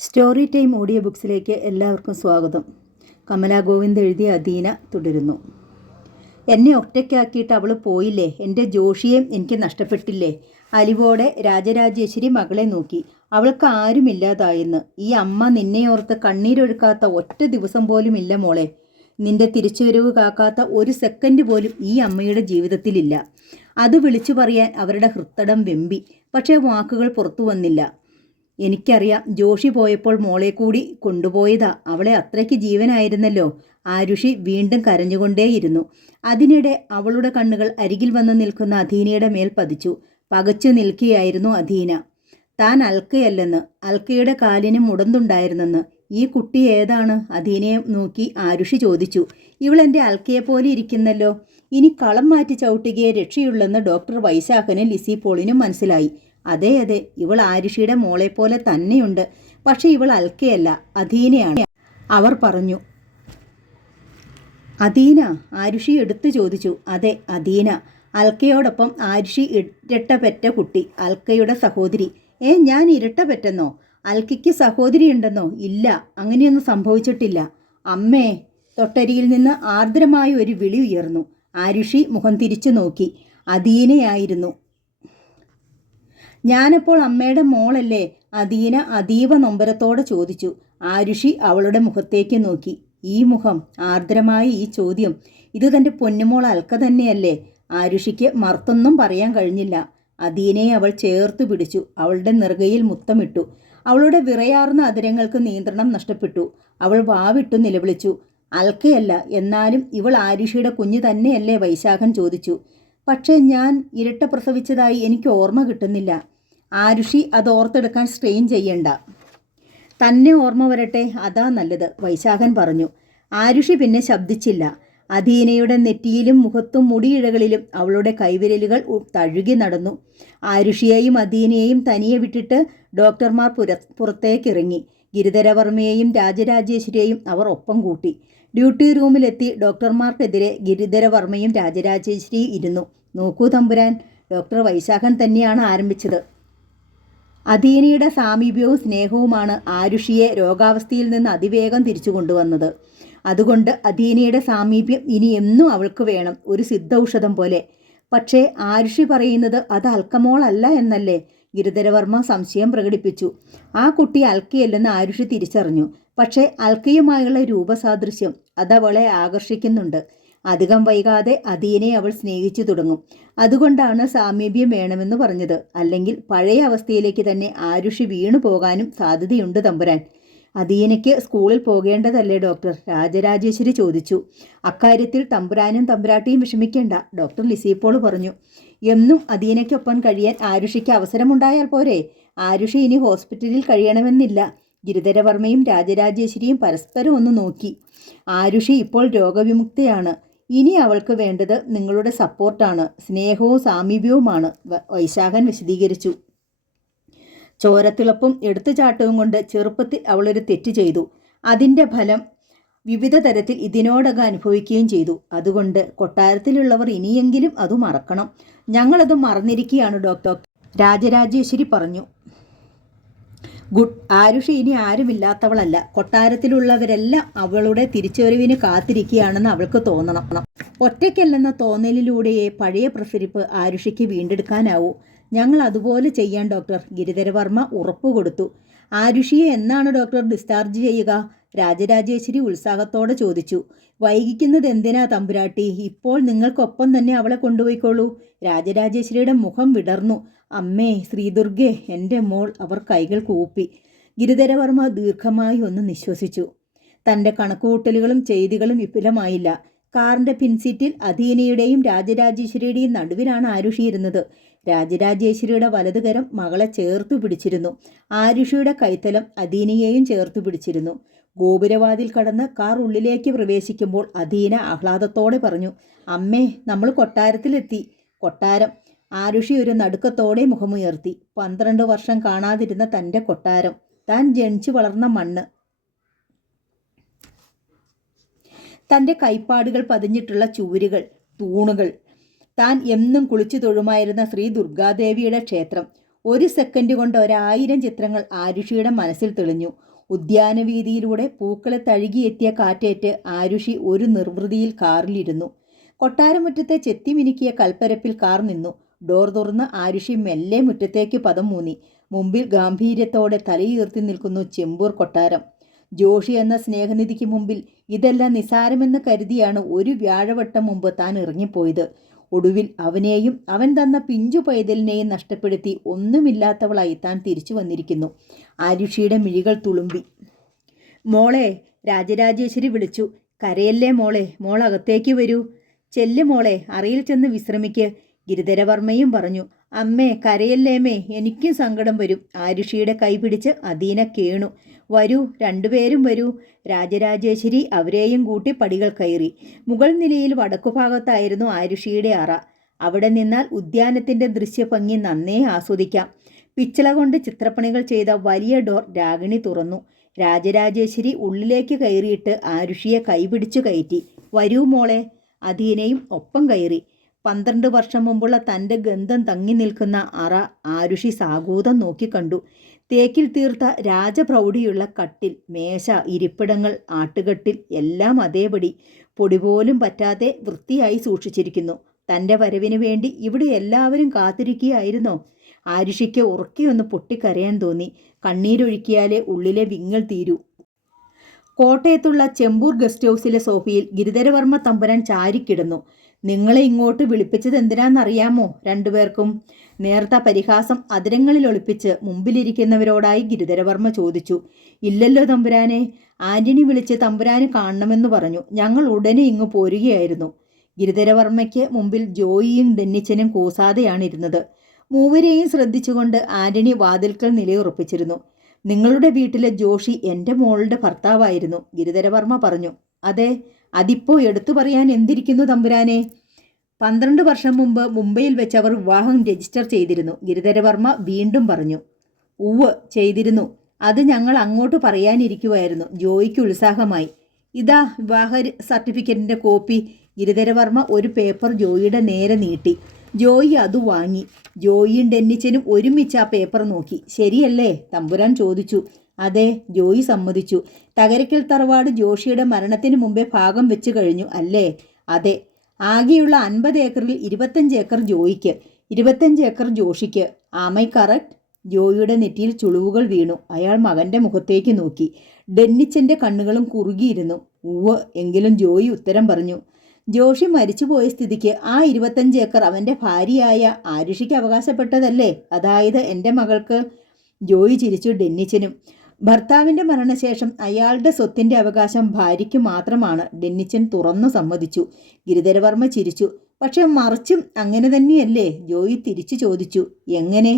Story time audio ബുക്സിലേക്ക് എല്ലാവർക്കും സ്വാഗതം. കമലാ ഗോവിന്ദ് എഴുതിയ അദീന തുടരുന്നു. എന്നെ ഒറ്റയ്ക്കാക്കിയിട്ട് അവൾ പോയില്ലേ? എൻ്റെ ജോഷിയേയും എനിക്ക് നഷ്ടപ്പെട്ടില്ലേ? അലിവോടെ രാജരാജേശ്വരി മകളെ നോക്കി. അവൾക്ക് ആരുമില്ലാതായെന്ന്. ഈ അമ്മ നിന്നെയോർത്ത് കണ്ണീരൊഴുക്കാത്ത ഒറ്റ ദിവസം പോലും ഇല്ല മോളെ. നിന്റെ തിരിച്ചുവരവ് കാക്കാത്ത ഒരു സെക്കൻഡ് പോലും ഈ അമ്മയുടെ ജീവിതത്തിലില്ല. അത് വിളിച്ചു പറയാൻ അവരുടെ ഹൃത്തടം വെമ്പി. പക്ഷേ വാക്കുകൾ പുറത്തു വന്നില്ല. എനിക്കറിയാം, ജോഷി പോയപ്പോൾ മോളെ കൂടി കൊണ്ടുപോയതാ. അവളെ അത്രയ്ക്ക് ജീവനായിരുന്നല്ലോ. ആരുഷി വീണ്ടും കരഞ്ഞുകൊണ്ടേയിരുന്നു. അതിനിടെ അവളുടെ കണ്ണുകൾ അരികിൽ വന്ന് നിൽക്കുന്ന അധീനയുടെ മേൽ പതിച്ചു. പകച്ചു നിൽക്കുകയായിരുന്നു അധീന. താൻ അൽക്കയല്ലെന്ന്, അൽക്കയുടെ കാലിന് മുടന്തുണ്ടായിരുന്നെന്ന്. ഈ കുട്ടി ഏതാണ്? അധീനയെ നോക്കി ആരുഷി ചോദിച്ചു. ഇവളെൻ്റെ അൽക്കയെപ്പോലെ ഇരിക്കുന്നല്ലോ. ഇനി കളം മാറ്റി ചവിട്ടുകയെ രക്ഷയുള്ളെന്ന് ഡോക്ടർ വൈശാഖനും ലിസി പോളിനും മനസ്സിലായി. അതെ, ഇവൾ ആരുഷിയുടെ മോളെപ്പോലെ തന്നെയുണ്ട്. പക്ഷെ ഇവൾ അൽക്കയല്ല, അധീനയാണ്, അവർ പറഞ്ഞു. അധീന? ആരുഷി എടുത്തു ചോദിച്ചു. അതെ, അധീന. അൽക്കയോടൊപ്പം ആരുഷി ഇരട്ട പെറ്റ കുട്ടി, അൽക്കയുടെ സഹോദരി. ഞാൻ ഇരട്ട പെറ്റെന്നോ? അൽക്കയ്ക്ക് സഹോദരിയുണ്ടെന്നോ? ഇല്ല, അങ്ങനെയൊന്നും സംഭവിച്ചിട്ടില്ല. അമ്മേ! തൊട്ടരിയിൽ നിന്ന് ആർദ്രമായ ഒരു വിളി ഉയർന്നു. ആരുഷി മുഖം തിരിച്ചു നോക്കി. അധീനയായിരുന്നു. ഞാനപ്പോൾ അമ്മയുടെ മോളല്ലേ? അദീന അതീവ നൊമ്പരത്തോടെ ചോദിച്ചു. ആരുഷി അവളുടെ മുഖത്തേക്ക് നോക്കി. ഈ മുഖം, ആർദ്രമായ ഈ ചോദ്യം, ഇത് തൻ്റെ പൊന്നുമോൾ അൽക്ക തന്നെയല്ലേ? ആരുഷിക്ക് മറുത്തൊന്നും പറയാൻ കഴിഞ്ഞില്ല. അദീനയെ അവൾ ചേർത്തു പിടിച്ചു. അവളുടെ നെറുകയിൽ മുത്തമിട്ടു. അവളുടെ വിറയാർന്ന അധരങ്ങൾക്ക് നിയന്ത്രണം നഷ്ടപ്പെട്ടു. അവൾ വാവിട്ടു നിലവിളിച്ചു. അൽക്കയല്ല, എന്നാലും ഇവൾ ആരുഷിയുടെ കുഞ്ഞ് തന്നെയല്ലേ? വൈശാഖൻ ചോദിച്ചു. പക്ഷേ ഞാൻ ഇരട്ട പ്രസവിച്ചതായി എനിക്ക് ഓർമ്മ കിട്ടുന്നില്ല. ആരുഷി അത് ഓർത്തെടുക്കാൻ സ്ട്രെയിൻ ചെയ്യണ്ട. തന്നെ ഓർമ്മ വരട്ടെ, അതാ നല്ലത്, വൈശാഖൻ പറഞ്ഞു. ആരുഷി പിന്നെ ശബ്ദിച്ചില്ല. അധീനയുടെ നെറ്റിയിലും മുഖത്തും മുടിയിഴകളിലും അവളുടെ കൈവിരലുകൾ തഴുകി നടന്നു. ആരുഷിയെയും അധീനയെയും തനിയെ വിട്ടിട്ട് ഡോക്ടർമാർ പുറത്തേക്കിറങ്ങി. ഗിരിധരവർമ്മയെയും രാജരാജേശ്വരിയെയും അവർ ഒപ്പം കൂട്ടി. ഡ്യൂട്ടി റൂമിലെത്തി ഡോക്ടർമാർക്കെതിരെ ഗിരിധരവർമ്മയും രാജരാജേശ്വരിയും ഇരുന്നു. നോക്കൂ തമ്പുരാൻ, ഡോക്ടർ വൈശാഖൻ തന്നെയാണ് ആരംഭിച്ചത്. അധീനയുടെ സാമീപ്യവും സ്നേഹവുമാണ് ആരുഷിയെ രോഗാവസ്ഥയിൽ നിന്ന് അതിവേഗം തിരിച്ചു കൊണ്ടുവന്നത്. അതുകൊണ്ട് അധീനയുടെ സാമീപ്യം ഇനി എന്നും അവൾക്ക് വേണം, ഒരു സിദ്ധൌഷധം പോലെ. പക്ഷേ ആരുഷി പറയുന്നത് അത് അൽക്കമോളല്ല എന്നല്ലേ? ഗിരിധരവർമ്മ സംശയം പ്രകടിപ്പിച്ചു. ആ കുട്ടി അൽക്കയല്ലെന്ന് ആരുഷി തിരിച്ചറിഞ്ഞു. പക്ഷേ അൽക്കയുമായുള്ള രൂപസാദൃശ്യം അതവളെ ആകർഷിക്കുന്നുണ്ട്. അധികം വൈകാതെ അധീനയെ അവൾ സ്നേഹിച്ചു തുടങ്ങും. അതുകൊണ്ടാണ് സാമീപ്യം വേണമെന്ന് പറഞ്ഞത്. അല്ലെങ്കിൽ പഴയ അവസ്ഥയിലേക്ക് തന്നെ ആരുഷി വീണു പോകാനും സാധ്യതയുണ്ട് തമ്പുരാൻ. അധീനയ്ക്ക് സ്കൂളിൽ പോകേണ്ടതല്ലേ ഡോക്ടർ? രാജരാജേശ്വരി ചോദിച്ചു. അക്കാര്യത്തിൽ തമ്പുരാനും തമ്പുരാട്ടിയും വിഷമിക്കേണ്ട, ഡോക്ടർ ലിസിപ്പോൾ പറഞ്ഞു. എന്നും അധീനയ്ക്കൊപ്പം കഴിയാൻ ആരുഷിക്ക് അവസരമുണ്ടായാൽ പോരെ? ആരുഷി ഇനി ഹോസ്പിറ്റലിൽ കഴിയണമെന്നില്ല. ഗിരിധരവർമ്മയും രാജരാജേശ്വരിയും പരസ്പരം ഒന്ന് നോക്കി. ആരുഷി ഇപ്പോൾ രോഗവിമുക്തയാണ്. ഇനി അവൾക്ക് വേണ്ടത് നിങ്ങളുടെ സപ്പോർട്ടാണ്, സ്നേഹവും സാമീപ്യവുമാണ്, വൈശാഖൻ വിശദീകരിച്ചു. ചോരത്തിളപ്പും എടുത്തുചാട്ടവും കൊണ്ട് ചെറുപ്പത്തിൽ അവളൊരു തെറ്റ് ചെയ്തു. അതിൻ്റെ ഫലം വിവിധ തരത്തിൽ ഇതിനോടകം അനുഭവിക്കുകയും ചെയ്തു. അതുകൊണ്ട് കൊട്ടാരത്തിലുള്ളവർ ഇനിയെങ്കിലും അത് മറക്കണം. ഞങ്ങളത് മറന്നിരിക്കുകയാണ് ഡോക്ടർ, രാജരാജേശ്വരി പറഞ്ഞു. ഗുഡ്. ആരുഷി ഇനി ആരുമില്ലാത്തവളല്ല. കൊട്ടാരത്തിലുള്ളവരെല്ലാം അവളുടെ തിരിച്ചുവരവിന് കാത്തിരിക്കുകയാണെന്ന് അവൾക്ക് തോന്നണം. ഒറ്റയ്ക്കല്ലെന്ന തോന്നലിലൂടെയേ പഴയ പ്രസരിപ്പ് ആരുഷിക്ക് വീണ്ടെടുക്കാനാവൂ. ഞങ്ങൾ അതുപോലെ ചെയ്യാൻ ഡോക്ടർ, ഗിരിധരവർമ്മ ഉറപ്പുകൊടുത്തു. ആരുഷിയെ എന്നാണ് ഡോക്ടർ ഡിസ്ചാർജ് ചെയ്യുക? രാജരാജേശ്വരി ഉത്സാഹത്തോടെ ചോദിച്ചു. വൈകിക്കുന്നത് എന്തിനാ തമ്പുരാട്ടി? ഇപ്പോൾ നിങ്ങൾക്കൊപ്പം തന്നെ അവളെ കൊണ്ടുപോയിക്കോളൂ. രാജരാജേശ്വരിയുടെ മുഖം വിടർന്നു. അമ്മേ, ശ്രീദുർഗേ, എൻ്റെ മോൾ, അവർ കൈകൾ കൂപ്പി. ഗിരിധരവർമ്മ ദീർഘമായി ഒന്ന് നിശ്വസിച്ചു. തൻ്റെ കണക്കുകൂട്ടലുകളും ചെയ്തികളും വിപുലമായില്ല. കാറിൻ്റെ പിൻസീറ്റിൽ അധീനയുടെയും രാജരാജേശ്വരിയുടെയും നടുവിലാണ് ആരുഷി ഇരുന്നത്. രാജരാജേശ്വരിയുടെ വലതുകരം മകളെ ചേർത്തു പിടിച്ചിരുന്നു. ആരുഷിയുടെ കൈത്തലം അധീനയെയും ചേർത്തു പിടിച്ചിരുന്നു. ഗോപുരവാതിൽ കടന്ന് കാർ ഉള്ളിലേക്ക് പ്രവേശിക്കുമ്പോൾ അധീന ആഹ്ലാദത്തോടെ പറഞ്ഞു. അമ്മേ, നമ്മൾ കൊട്ടാരത്തിലെത്തി. കൊട്ടാരം? ആരുഷി ഒരു നടുക്കത്തോടെ മുഖമുയർത്തി. 12 വർഷം കാണാതിരുന്ന തൻ്റെ കൊട്ടാരം, താൻ ജനിച്ചു വളർന്ന മണ്ണ്, തൻ്റെ കൈപ്പാടുകൾ പതിഞ്ഞിട്ടുള്ള ചുവരുകൾ, തൂണുകൾ, താൻ എന്നും കുളിച്ചു തൊഴുമായിരുന്ന ശ്രീ ദുർഗാദേവിയുടെ ക്ഷേത്രം. ഒരു സെക്കൻഡ് കൊണ്ട് 1000 ചിത്രങ്ങൾ ആരുഷിയുടെ മനസ്സിൽ തെളിഞ്ഞു. ഉദ്യാനവീതിയിലൂടെ പൂക്കളെ തഴുകിയെത്തിയ കാറ്റേറ്റ് ആരുഷി ഒരു നിർവൃതിയിൽ കാറിലിരുന്നു. കൊട്ടാരമുറ്റത്തെ ചെത്തിമിനുക്കിയ കൽപ്പരപ്പിൽ കാർ നിന്നു. ഡോർ തുറന്ന് ആരുഷി മെല്ലെ മുറ്റത്തേക്ക് പദം മൂന്നി. മുമ്പിൽ ഗാംഭീര്യത്തോടെ തലയുയർത്തി നിൽക്കുന്നു ചെമ്പൂർ കൊട്ടാരം. ജോഷി എന്ന സ്നേഹനിധിക്ക് മുമ്പിൽ ഇതെല്ലാം നിസാരമെന്ന് കരുതിയാണ് ഒരു വ്യാഴവട്ടം മുമ്പ് താൻ ഇറങ്ങിപ്പോയത്. ഒടുവിൽ അവനെയും അവൻ തന്ന പിഞ്ചു പൈതലിനെയും നഷ്ടപ്പെടുത്തി ഒന്നുമില്ലാത്തവളായി താൻ തിരിച്ചു വന്നിരിക്കുന്നു. ആരുഷിയുടെ മിഴികൾ തുളുമ്പി. മോളെ, രാജരാജേശ്വരി വിളിച്ചു. കരയല്ലേ മോളെ, മോൾ അകത്തേക്ക് വരൂ. ചെല്ല് മോളെ, അറയിൽ ചെന്ന് വിശ്രമിക്ക്. ഗിരിധരവർമ്മയും പറഞ്ഞു. അമ്മേ, കരയല്ലേമ്മേ, എനിക്കും സങ്കടം വരും. ആരുഷിയുടെ കൈ പിടിച്ച് അദീന കേണു. വരൂ, രണ്ടുപേരും വരൂ. രാജരാജേശ്വരി അവരെയും കൂട്ടി പടികൾ കയറി. മുകൾ നിലയിൽ വടക്കുഭാഗത്തായിരുന്നു ആരുഷിയുടെ അറ. അവിടെ നിന്നാൽ ഉദ്യാനത്തിൻ്റെ ദൃശ്യഭംഗി നന്നേ ആസ്വദിക്കാം. പിച്ചള കൊണ്ട് ചിത്രപ്പണികൾ ചെയ്ത വലിയ ഡോർ രാഗിണി തുറന്നു. രാജരാജേശ്വരി ഉള്ളിലേക്ക് കയറിയിട്ട് ആരുഷിയെ കൈപിടിച്ചു കയറ്റി. വരൂ മോളെ. അദീനയും ഒപ്പം കയറി. 12 വർഷം മുമ്പുള്ള തൻ്റെ ഗന്ധം തങ്ങി നിൽക്കുന്ന അറ ആരുഷി സാഗൂതം നോക്കിക്കണ്ടു. തേക്കിൽ തീർത്ത രാജപ്രൗഢിയുള്ള കട്ടിൽ, മേശ, ഇരിപ്പിടങ്ങൾ, ആട്ടുകട്ടിൽ എല്ലാം അതേപടി പൊടി പോലും പറ്റാതെ വൃത്തിയായി സൂക്ഷിച്ചിരിക്കുന്നു. തൻ്റെ വരവിന് വേണ്ടി ഇവിടെ എല്ലാവരും കാത്തിരിക്കുകയായിരുന്നോ? ആരുഷിക്ക് ഉറക്കെയൊന്ന് പൊട്ടിക്കരയാൻ തോന്നി. കണ്ണീരൊഴുക്കിയാലേ ഉള്ളിലെ വിങ്ങൽ തീരൂ. കോട്ടയത്തുള്ള ചെമ്പൂർ ഗസ്റ്റ് ഹൗസിലെ സോഫയിൽ ഗിരിധരവർമ്മ തമ്പുരാൻ ചാരിക്കിടന്നു. നിങ്ങളെ ഇങ്ങോട്ട് വിളിപ്പിച്ചത് എന്തിനാണെന്നറിയാമോ? രണ്ടുപേർക്കും. നേർത്ത പരിഹാസം അതിരങ്ങളിൽ ഒളിപ്പിച്ച് മുമ്പിലിരിക്കുന്നവരോടായി ഗിരിധരവർമ്മ ചോദിച്ചു. ഇല്ലല്ലോ തമ്പുരാനെ, ആന്റണി വിളിച്ച് തമ്പുരാന് കാണണമെന്ന് പറഞ്ഞു. ഞങ്ങൾ ഉടനെ ഇങ്ങ് പോരുകയായിരുന്നു. ഗിരിധരവർമ്മയ്ക്ക് മുമ്പിൽ ജോയിയും ഡെന്നിച്ചനും കൂസാതെയാണിരുന്നത്. മൂവരെയും ശ്രദ്ധിച്ചുകൊണ്ട് ആന്റണി വാതിൽക്കൽ നിലയുറപ്പിച്ചിരുന്നു. നിങ്ങളുടെ വീട്ടിലെ ജോഷി എൻ്റെ മോളുടെ ഭർത്താവായിരുന്നു, ഗിരിധരവർമ്മ പറഞ്ഞു. അതെ, അതിപ്പോ എടുത്തു പറയാൻ എന്തിരിക്കുന്നു തമ്പുരാനെ? 12 വർഷം മുമ്പ് മുംബൈയിൽ വെച്ച് അവർ വിവാഹം രജിസ്റ്റർ ചെയ്തിരുന്നു, ഗിരിധരവർമ്മ വീണ്ടും പറഞ്ഞു. ഉവ്വ്, ചെയ്തിരുന്നു. അത് ഞങ്ങൾ അങ്ങോട്ട് പറയാനിരിക്കുമായിരുന്നു. ജോയിക്ക് ഉത്സാഹമായി. ഇതാ വിവാഹ സർട്ടിഫിക്കറ്റിൻ്റെ കോപ്പി. ഗിരിധരവർമ്മ ഒരു പേപ്പർ ജോയിയുടെ നേരെ നീട്ടി. ജോയി അത് വാങ്ങി. ജോയിയും ഡെന്നിച്ചനും ഒരുമിച്ച് ആ പേപ്പർ നോക്കി. ശരിയല്ലേ? തമ്പുരാൻ ചോദിച്ചു. അതെ, ജോയി സമ്മതിച്ചു. തകരക്കൽ തറവാട് ജോഷിയുടെ മരണത്തിന് മുമ്പേ ഭാഗം വെച്ച് കഴിഞ്ഞു അല്ലേ? അതെ. ആകെയുള്ള 50 ഏക്കറിൽ 25 ഏക്കർ ജോയിക്ക്, 25 ഏക്കർ ജോഷിക്ക്. ആമൈ കറക്റ്റ്? ജോയിയുടെ നെറ്റിയിൽ ചുളിവുകൾ വീണു. അയാൾ മകൻ്റെ മുഖത്തേക്ക് നോക്കി. ഡെന്നിച്ചൻ്റെ കണ്ണുകളും കുറുകിയിരുന്നു. ഉവ്വ്, എങ്കിലും ജോയി ഉത്തരം പറഞ്ഞു. ജോഷി മരിച്ചുപോയ സ്ഥിതിക്ക് ആ 25 ഏക്കർ അവൻ്റെ ഭാര്യയായ ആരുഷിക്ക് അവകാശപ്പെട്ടതല്ലേ? അതായത് എൻ്റെ മകൾക്ക്. ജോയി ചിരിച്ചു. ഡെന്നിച്ചനും. ഭർത്താവിൻ്റെ മരണശേഷം അയാളുടെ സ്വത്തിൻ്റെ അവകാശം ഭാര്യയ്ക്ക് മാത്രമാണ്. ഡെന്നിച്ചൻ തുറന്നു സമ്മതിച്ചു. ഗിരിധരവർമ്മ ചിരിച്ചു. പക്ഷെ മറിച്ചും അങ്ങനെ തന്നെയല്ലേ? ജോയി തിരിച്ചു ചോദിച്ചു. എങ്ങനെ?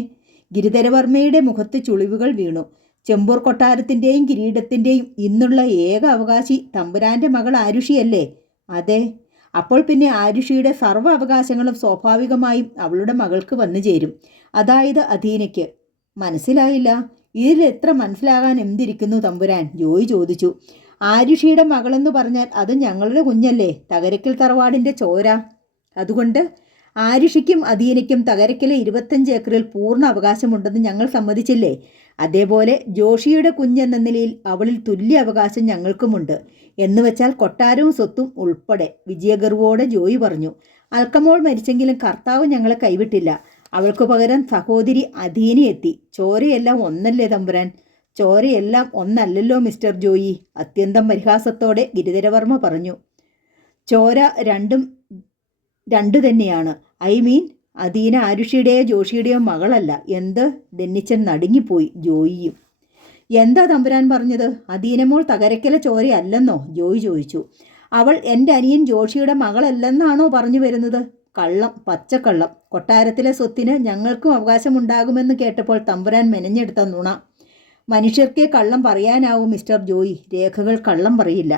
ഗിരിധരവർമ്മയുടെ മുഖത്ത് ചുളിവുകൾ വീണു. ചെമ്പൂർ കൊട്ടാരത്തിൻ്റെയും കിരീടത്തിൻ്റെയും ഇന്നുള്ള ഏക അവകാശി തമ്പുരാൻ്റെ മകൾ ആരുഷിയല്ലേ? അതെ. അപ്പോൾ പിന്നെ ആരുഷിയുടെ സർവ്വ അവകാശങ്ങളും സ്വാഭാവികമായും അവളുടെ മകൾക്ക് വന്നു ചേരും, അതായത് അദീനയ്ക്ക്. മനസ്സിലായില്ല. ഇതിൽ എത്ര മനസ്സിലാകാൻ എന്തിരിക്കുന്നു തമ്പുരാൻ? ജോയി ചോദിച്ചു. ആരുഷിയുടെ മകളെന്ന് പറഞ്ഞാൽ അത് ഞങ്ങളുടെ കുഞ്ഞല്ലേ, തകരക്കൽ തറവാടിൻ്റെ ചോര. അതുകൊണ്ട് ആരുഷിക്കും അദീനയ്ക്കും തകരക്കലെ 25 ഏക്കറിൽ പൂർണ്ണ അവകാശമുണ്ടെന്ന് ഞങ്ങൾ സമ്മതിച്ചില്ലേ? അതേപോലെ ജോഷിയുടെ കുഞ്ഞെന്ന നിലയിൽ അവളിൽ തുല്യ അവകാശം ഞങ്ങൾക്കുമുണ്ട്. എന്നുവെച്ചാൽ കൊട്ടാരവും സ്വത്തും ഉൾപ്പെടെ, വിജയഗർവോടെ ജോയി പറഞ്ഞു. അൽക്കമോൾ മരിച്ചെങ്കിലും കർത്താവ് ഞങ്ങളെ കൈവിട്ടില്ല. അവൾക്ക് പകരം സഹോദരി അദീന എത്തി. ചോരയെല്ലാം ഒന്നല്ലേ തമ്പുരാൻ? ചോരയെല്ലാം ഒന്നല്ലല്ലോ മിസ്റ്റർ ജോയി, അത്യന്തം പരിഹാസത്തോടെ ഗിരിധരവർമ്മ പറഞ്ഞു. ചോര രണ്ടു തന്നെയാണ്. ഐ മീൻ, അദീന ആരുഷിയുടെയോ ജോഷിയുടെയോ മകളല്ല. എന്ത്? ഡെന്നിച്ചൻ നടുങ്ങിപ്പോയി. ജോയിയും. എന്താ തമ്പുരാൻ പറഞ്ഞത്? അദീനമോൾ തകരക്കലെ ചോരയല്ലെന്നോ? ജോയി ചോദിച്ചു. അവൾ എൻ്റെ അനിയൻ ജോഷിയുടെ മകളല്ലെന്നാണോ പറഞ്ഞു വരുന്നത്? കള്ളം, പച്ചക്കള്ളം. കൊട്ടാരത്തിലെ സ്വത്തിന് ഞങ്ങൾക്കും അവകാശമുണ്ടാകുമെന്ന് കേട്ടപ്പോൾ തമ്പുരാൻ മെനഞ്ഞെടുത്ത നുണ. മനുഷ്യർക്കേ കള്ളം പറയാനാവും മിസ്റ്റർ ജോയി, രേഖകൾ കള്ളം പറയില്ല.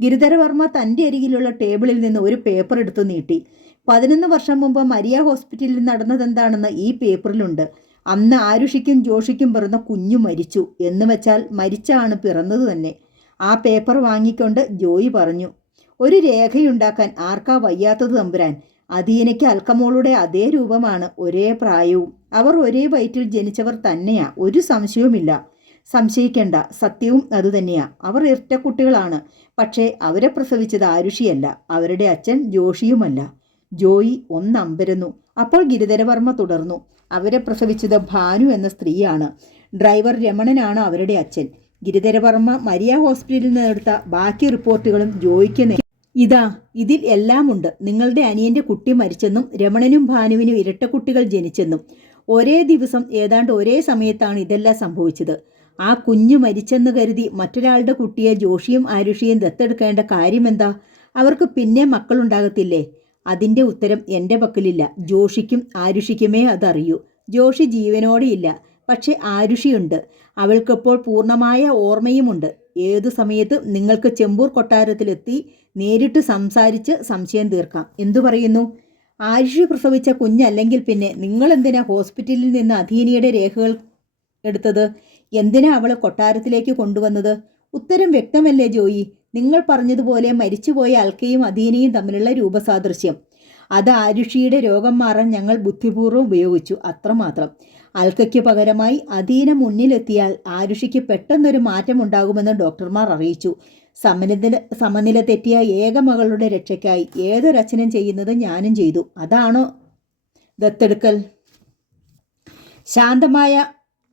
ഗിരിധരവർമ്മ തൻ്റെ അരികിലുള്ള ടേബിളിൽ നിന്ന് ഒരു പേപ്പർ എടുത്തു നീട്ടി. 11 വർഷം മുമ്പ് മരിയ ഹോസ്പിറ്റലിൽ നടന്നതെന്താണെന്ന് ഈ പേപ്പറിലുണ്ട്. അന്ന് ആരുഷിക്കും ജോഷിക്കും പിറന്ന കുഞ്ഞു മരിച്ചു. എന്ന് വെച്ചാൽ മരിച്ചാണ് പിറന്നത് തന്നെ. ആ പേപ്പർ വാങ്ങിക്കൊണ്ട് ജോയി പറഞ്ഞു. ഒരു രേഖയുണ്ടാക്കാൻ ആർക്കാ വയ്യാത്തത് തമ്പുരാൻ? അദീനയ്ക്ക് അൽക്കമോളുടെ അതേ രൂപമാണ്, ഒരേ പ്രായവും. അവർ ഒരേ വയറ്റിൽ ജനിച്ചവർ തന്നെയാ, ഒരു സംശയവുമില്ല. സംശയിക്കേണ്ട, സത്യവും അതുതന്നെയാ. അവർ ഇരട്ടക്കുട്ടികളാണ്. പക്ഷേ അവരെ പ്രസവിച്ചത് ആരുഷിയല്ല, അവരുടെ അച്ഛൻ ജോഷിയുമല്ല. ജോയി ഒന്നമ്പരന്നു. അപ്പോൾ ഗിരിധരവർമ്മ തുടർന്നു. അവരെ പ്രസവിച്ചത് ഭാനു എന്ന സ്ത്രീയാണ്. ഡ്രൈവർ രമണനാണ് അവരുടെ അച്ഛൻ. ഗിരിധരവർമ്മ മരിയ ഹോസ്പിറ്റലിൽ നിന്നെടുത്ത ബാക്കി റിപ്പോർട്ടുകളും ജോയിക്ക് ഇതിൽ എല്ലാമുണ്ട്. നിങ്ങളുടെ അനിയന്റെ കുട്ടി മരിച്ചെന്നും രമണനും ഭാനുവിനും ഇരട്ടക്കുട്ടികൾ ജനിച്ചെന്നും. ഒരേ ദിവസം ഏതാണ്ട് ഒരേ സമയത്താണ് ഇതെല്ലാം സംഭവിച്ചത്. ആ കുഞ്ഞു മരിച്ചെന്ന് കരുതി മറ്റൊരാളുടെ കുട്ടിയെ ജോഷിയും ആരുഷിയും ദത്തെടുക്കേണ്ട കാര്യമെന്താ? അവർക്ക് പിന്നെ മക്കളുണ്ടാകത്തില്ലേ? അതിൻ്റെ ഉത്തരം എൻ്റെ പക്കലില്ല. ജോഷിക്കും ആരുഷിക്കുമേ അതറിയൂ. ജോഷി ജീവനോടെയില്ല, പക്ഷെ ആരുഷിയുണ്ട്. അവൾക്കിപ്പോൾ പൂർണ്ണമായ ഓർമ്മയുമുണ്ട്. ഏതു സമയത്ത് നിങ്ങൾക്ക് ചെമ്പൂർ കൊട്ടാരത്തിലെത്തി നേരിട്ട് സംസാരിച്ച് സംശയം തീർക്കാം. എന്തു പറയുന്നു? ആരുഷി പ്രസവിച്ച കുഞ്ഞല്ലെങ്കിൽ പിന്നെ നിങ്ങളെന്തിനാ ഹോസ്പിറ്റലിൽ നിന്ന് അധീനയുടെ രേഖകൾ എടുത്തത്? എന്തിനാ അവളെ കൊട്ടാരത്തിലേക്ക് കൊണ്ടുവന്നത്? ഉത്തരം വ്യക്തമല്ലേ ജോയി? നിങ്ങൾ പറഞ്ഞതുപോലെ മരിച്ചുപോയ അൽക്കയും അധീനയും തമ്മിലുള്ള രൂപസാദൃശ്യം. അത് ആരുഷിയുടെ രോഗം മാറാൻ ഞങ്ങൾ ബുദ്ധിപൂർവ്വം ഉപയോഗിച്ചു, അത്രമാത്രം. അൽക്കയ്ക്ക് പകരമായി അധീന മുന്നിലെത്തിയാൽ ആരുഷിക്ക് പെട്ടെന്നൊരു മാറ്റം ഉണ്ടാകുമെന്ന് ഡോക്ടർമാർ അറിയിച്ചു. സമനില തെറ്റിയ ഏക മകളുടെ രക്ഷയ്ക്കായി ഏതൊരച്ഛനും ചെയ്യുന്നത് ഞാനും ചെയ്തു. അതാണോ ദത്തെടുക്കൽ?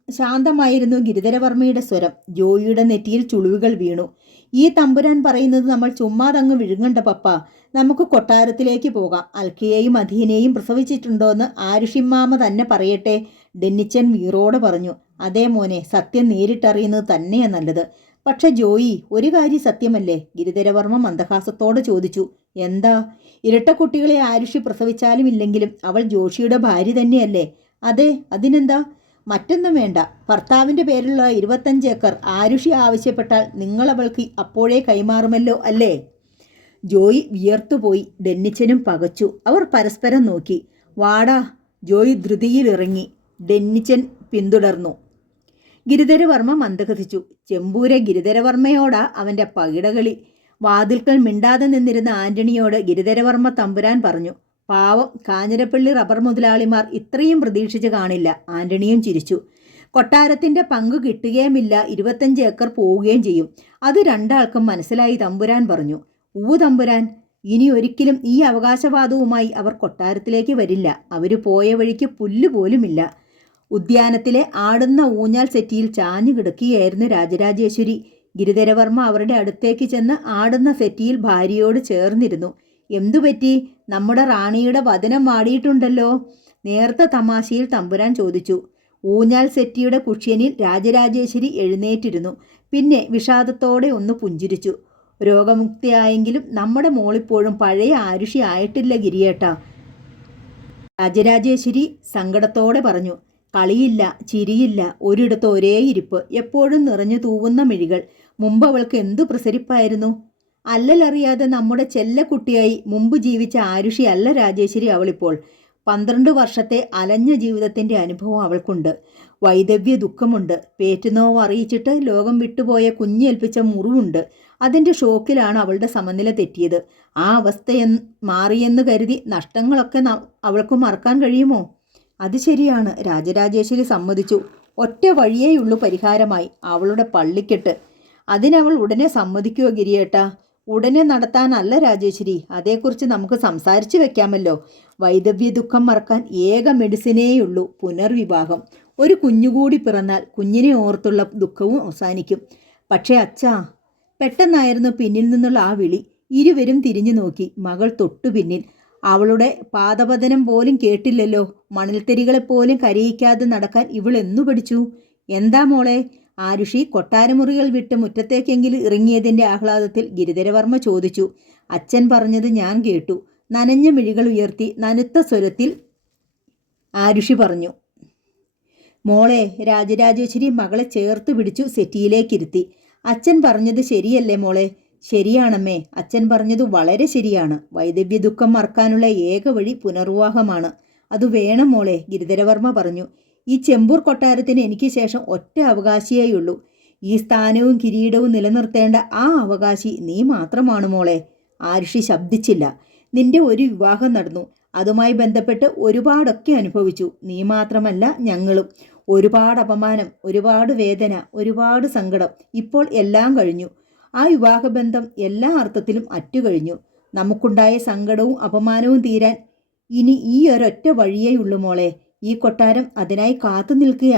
ശാന്തമായിരുന്നു ഗിരിധരവർമ്മയുടെ സ്വരം. ജോയിയുടെ നെറ്റിയിൽ ചുളിവുകൾ വീണു. ഈ തമ്പുരാൻ പറയുന്നത് നമ്മൾ ചുമ്മാതങ്ങ് വിഴുങ്ങണ്ട പപ്പ. നമുക്ക് കൊട്ടാരത്തിലേക്ക് പോകാം. അൽക്കയെയും അധീനയെയും പ്രസവിച്ചിട്ടുണ്ടോയെന്ന് ആരുഷിമാമ തന്നെ പറയട്ടെ. ഡെന്നിച്ചൻ വീറോടെ പറഞ്ഞു. അതേ മോനെ, സത്യം നേരിട്ടറിയുന്നത് തന്നെയാ നല്ലത്. പക്ഷെ ജോയി, ഒരു കാര്യം സത്യമല്ലേ? ഗിരിധരവർമ്മ മന്ദഹാസത്തോടെ ചോദിച്ചു. എന്താ? ഇരട്ടക്കുട്ടികളെ ആരുഷി പ്രസവിച്ചാലും ഇല്ലെങ്കിലും അവൾ ജോഷിയുടെ ഭാര്യ തന്നെയല്ലേ? അതെ, അതിനെന്താ? മറ്റൊന്നും വേണ്ട. ഭർത്താവിൻ്റെ പേരിലുള്ള 25 ഏക്കർ ആരുഷി ആവശ്യപ്പെട്ടാൽ നിങ്ങൾ അവൾക്ക് അപ്പോഴേ കൈമാറുമല്ലോ അല്ലേ? ജോയി വിയർത്തുപോയി. ഡെന്നിച്ചനും പകച്ചു. അവർ പരസ്പരം നോക്കി. വാടാ. ജോയി ധൃതിയിലിറങ്ങി. ഡെന്നിച്ചൻ പിന്തുടർന്നു. ഗിരിധരവർമ്മ മന്ദഗതിച്ചു. ചെമ്പൂരെ ഗിരിധരവർമ്മയോടാ അവൻ്റെ പകിടകളി. വാതിൽക്കൽ മിണ്ടാതെ നിന്നിരുന്ന ആന്റണിയോട് ഗിരിധരവർമ്മ തമ്പുരാൻ പറഞ്ഞു. പാവം, കാഞ്ഞിരപ്പള്ളി റബ്ബർ മുതലാളിമാർ ഇത്രയും പ്രതീക്ഷിച്ച് കാണില്ല. ആന്റണിയും ചിരിച്ചു. കൊട്ടാരത്തിൻ്റെ പങ്ക് കിട്ടുകയുമില്ല, 25 ഏക്കർ പോവുകയും ചെയ്യും. അത് രണ്ടാൾക്കും മനസ്സിലായി. തമ്പുരാൻ പറഞ്ഞു. തമ്പുരാൻ. ഇനി ഒരിക്കലും ഈ അവകാശവാദവുമായി അവർ കൊട്ടാരത്തിലേക്ക് വരില്ല. അവർ പോയ വഴിക്ക് പുല്ലുപോലുമില്ല. ഉദ്യാനത്തിലെ ആടുന്ന ഊഞ്ഞാൽ സെറ്റിയിൽ ചാഞ്ഞു കിടക്കുകയായിരുന്നു രാജരാജേശ്വരി. ഗിരിധരവർമ്മ അവരുടെ അടുത്തേക്ക് ചെന്ന് ആടുന്ന സെറ്റിയിൽ ഭാര്യയോട് ചേർന്നിരുന്നു. എന്തുപറ്റി? നമ്മുടെ റാണിയുടെ വദനം വാടിയിട്ടുണ്ടല്ലോ. നേർത്ത തമാശയിൽ തമ്പുരാൻ ചോദിച്ചു. ഊഞ്ഞാൽ സെറ്റിയുടെ കുഷ്യനിൽ രാജരാജേശ്വരി എഴുന്നേറ്റിരുന്നു. പിന്നെ വിഷാദത്തോടെ ഒന്ന് പുഞ്ചിരിച്ചു. രോഗമുക്തിയായെങ്കിലും നമ്മുടെ മോളിപ്പോഴും പഴയ ആരുഷി ആയിട്ടില്ല ഗിരിയേട്ടാ. രാജരാജേശ്വരി സങ്കടത്തോടെ പറഞ്ഞു. കളിയില്ല, ചിരിയില്ല, ഒരിടത്ത് ഒരേ ഇരിപ്പ്, എപ്പോഴും നിറഞ്ഞു തൂവുന്ന മിഴികൾ. മുമ്പ് അവൾക്ക് എന്തു പ്രസരിപ്പായിരുന്നു! അല്ലലറിയാതെ നമ്മുടെ ചെല്ലക്കുട്ടിയായി മുമ്പ് ജീവിച്ച ആരുഷി അല്ല രാജേശ്വരി അവളിപ്പോൾ. 12 വർഷത്തെ അലഞ്ഞ ജീവിതത്തിൻ്റെ അനുഭവം അവൾക്കുണ്ട്. വൈദവ്യ ദുഃഖമുണ്ട്. പേറ്റുനോവ് അറിയിച്ചിട്ട് ലോകം വിട്ടുപോയ കുഞ്ഞേൽപ്പിച്ച മുറിവുണ്ട്. അതിൻ്റെ ഷോക്കിലാണ് അവളുടെ സമനില തെറ്റിയത്. ആ അവസ്ഥ മാറിയെന്ന് കരുതി നഷ്ടങ്ങളൊക്കെ അവൾക്ക് മറക്കാൻ കഴിയുമോ? അത് ശരിയാണ്, രാജരാജേശ്വരി സമ്മതിച്ചു. ഒറ്റ വഴിയേയുള്ളൂ പരിഹാരമായി, അവളുടെ പള്ളിക്കെട്ട്. അതിനവൾ ഉടനെ സമ്മതിക്കുമോ ഗിരിയേട്ടാ? ഉടനെ നടത്താനല്ല രാജേശ്വരി, അതേക്കുറിച്ച് നമുക്ക് സംസാരിച്ചു വെക്കാമല്ലോ. വൈദവ്യ ദുഃഖം മറക്കാൻ ഏക മെഡിസിനേയുള്ളൂ, പുനർവിവാഹം. ഒരു കുഞ്ഞുകൂടി പിറന്നാൽ കുഞ്ഞിനെ ഓർത്തുള്ള ദുഃഖവും അവസാനിക്കും. പക്ഷേ അച്ഛാ. പെട്ടെന്നായിരുന്നു പിന്നിൽ നിന്നുള്ള ആ വിളി. ഇരുവരും തിരിഞ്ഞു നോക്കി. മകൾ തൊട്ടു പിന്നിൽ. അവളുടെ പാദപതനം പോലും കേട്ടില്ലല്ലോ. മണൽത്തരികളെപ്പോലും കരയിക്കാതെ നടക്കാൻ ഇവൾ എന്നു പഠിച്ചു? എന്താ മോളെ? ആരുഷി കൊട്ടാരമുറികൾ വിട്ട് മുറ്റത്തേക്കെങ്കിലും ഇറങ്ങിയതിൻ്റെ ആഹ്ലാദത്തിൽ ഗിരിധരവർമ്മ ചോദിച്ചു. അച്ഛൻ പറഞ്ഞത് ഞാൻ കേട്ടു. നനഞ്ഞ മിഴികൾ ഉയർത്തി നനുത്ത സ്വരത്തിൽ ആരുഷി പറഞ്ഞു. മോളെ. രാജരാജേശ്വരി മകളെ ചേർത്ത് പിടിച്ചു സെറ്റിയിലേക്കിരുത്തി. അച്ഛൻ പറഞ്ഞത് ശരിയല്ലേ മോളെ? ശരിയാണമ്മേ, അച്ഛൻ പറഞ്ഞത് വളരെ ശരിയാണ്. വൈദവ്യ ദുഃഖം മറക്കാനുള്ള ഏക വഴി പുനർവിവാഹമാണ്. അത് വേണം മോളെ, ഗിരിധരവർമ്മ പറഞ്ഞു. ഈ ചെമ്പൂർ കൊട്ടാരത്തിന് എനിക്ക് ശേഷം ഒറ്റ അവകാശിയേയുള്ളൂ. ഈ സ്ഥാനവും കിരീടവും നിലനിർത്തേണ്ട ആ അവകാശി നീ മാത്രമാണ് മോളെ. ആരുഷി ശബ്ദിച്ചില്ല. നിന്റെ ഒരു വിവാഹം നടന്നു. അതുമായി ബന്ധപ്പെട്ട് ഒരുപാടൊക്കെ അനുഭവിച്ചു. നീ മാത്രമല്ല ഞങ്ങളും. ഒരുപാട് അപമാനം, ഒരുപാട് വേദന, ഒരുപാട് സങ്കടം. ഇപ്പോൾ എല്ലാം കഴിഞ്ഞു. ആ വിവാഹബന്ധം എല്ലാ അർത്ഥത്തിലും അറ്റുകഴിഞ്ഞു. നമുക്കുണ്ടായ സങ്കടവും അപമാനവും തീരാൻ ഇനി ഈ ഒരൊറ്റ വഴിയേയുള്ളൂ മോളെ. ഈ കൊട്ടാരം അതിനായി കാത്തു നിൽക്കുക.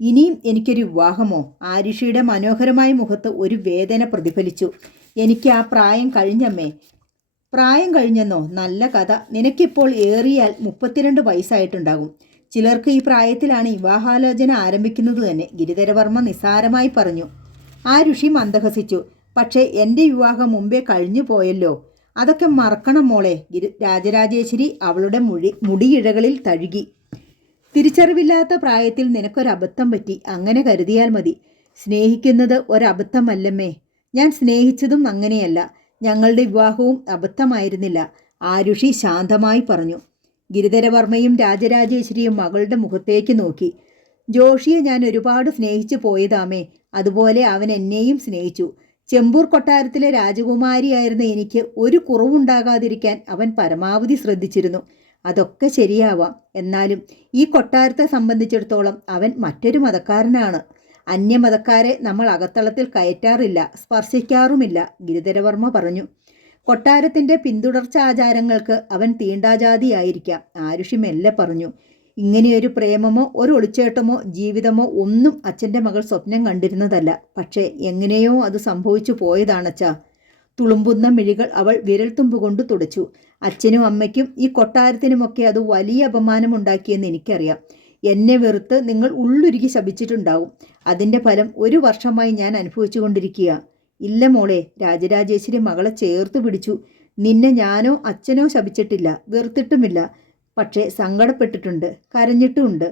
ഇനിയും എനിക്കൊരു വിവാഹമോ? ആരുഷിയുടെ മനോഹരമായ മുഖത്ത് ഒരു വേദന പ്രതിഫലിച്ചു. എനിക്ക് ആ പ്രായം കഴിഞ്ഞമ്മേ. പ്രായം കഴിഞ്ഞെന്നോ? നല്ല കഥ. നിനക്കിപ്പോൾ ഏറിയാൽ 32 വയസ്സായിട്ടുണ്ടാകും. ചിലർക്ക് ഈ പ്രായത്തിലാണ് വിവാഹാലോചന ആരംഭിക്കുന്നത് തന്നെ, ഗിരിധരവർമ്മ നിസ്സാരമായി പറഞ്ഞു. ആരുഷി മന്ദഹസിച്ചു. പക്ഷേ എൻ്റെ വിവാഹം മുമ്പേ കഴിഞ്ഞു പോയല്ലോ. അതൊക്കെ മറക്കണം മോളെ. രാജരാജേശ്വരി അവളുടെ മുടിയിഴകളിൽ തഴുകി. തിരിച്ചറിവില്ലാത്ത പ്രായത്തിൽ നിനക്കൊരബദ്ധം പറ്റി, അങ്ങനെ കരുതിയാൽ മതി. സ്നേഹിക്കുന്നത് ഒരബദ്ധമല്ലമ്മേ. ഞാൻ സ്നേഹിച്ചതും അങ്ങനെയല്ല. ഞങ്ങളുടെ വിവാഹവും അബദ്ധമായിരുന്നില്ല, ആരുഷി ശാന്തമായി പറഞ്ഞു. ഗിരിധരവർമ്മയും രാജരാജേശ്വരിയും മകളുടെ മുഖത്തേക്ക് നോക്കി. ജോഷിയെ ഞാൻ ഒരുപാട് സ്നേഹിച്ചു പോയതാമേ. അതുപോലെ അവൻ എന്നെയും സ്നേഹിച്ചു. ചെമ്പൂർ കൊട്ടാരത്തിലെ രാജകുമാരിയായിരുന്ന എനിക്ക് ഒരു കുറവുണ്ടാകാതിരിക്കാൻ അവൻ പരമാവധി ശ്രദ്ധിച്ചിരുന്നു. അതൊക്കെ ശരിയാവാം. എന്നാലും ഈ കൊട്ടാരത്തെ സംബന്ധിച്ചിടത്തോളം അവൻ മറ്റൊരു മതക്കാരനാണ്. അന്യമതക്കാരെ നമ്മൾ അകത്തളത്തിൽ കയറ്റാറില്ല, സ്പർശിക്കാറുമില്ല, ഗിരിധരവർമ്മ പറഞ്ഞു. കൊട്ടാരത്തിൻ്റെ പിന്തുടർച്ച ആചാരങ്ങൾക്ക് അവൻ തീണ്ടാജാതിയായിരിക്കാം, ആരുഷി മെല്ലെ പറഞ്ഞു. ഇങ്ങനെയൊരു പ്രേമമോ ഒരു ഒളിച്ചേട്ടമോ ജീവിതമോ ഒന്നും അച്ഛൻ്റെ മകൾ സ്വപ്നം കണ്ടിരുന്നതല്ല. പക്ഷേ എങ്ങനെയോ അത് സംഭവിച്ചു പോയതാണച്ചാ. തുളുമ്പുന്ന മിഴികൾ അവൾ വിരൽത്തുമ്പ് കൊണ്ട് തുടച്ചു. അച്ഛനും അമ്മയ്ക്കും ഈ കൊട്ടാരത്തിനുമൊക്കെ അത് വലിയ അപമാനമുണ്ടാക്കിയെന്ന് എനിക്കറിയാം. എന്നെ വെറുത്ത് നിങ്ങൾ ഉള്ളുരുകി ശപിച്ചിട്ടുണ്ടാവും. അതിൻ്റെ ഫലം 1 വർഷമായി ഞാൻ അനുഭവിച്ചു കൊണ്ടിരിക്കുക. ഇല്ല മോളെ, രാജരാജേശ്വരി മകളെ ചേർത്ത് പിടിച്ചു. നിന്നെ ഞാനോ അച്ഛനോ ശപിച്ചിട്ടില്ല, വെറുത്തിട്ടുമില്ല. പക്ഷേ സങ്കടപ്പെട്ടിട്ടുണ്ട്, കരഞ്ഞിട്ടുമുണ്ട്.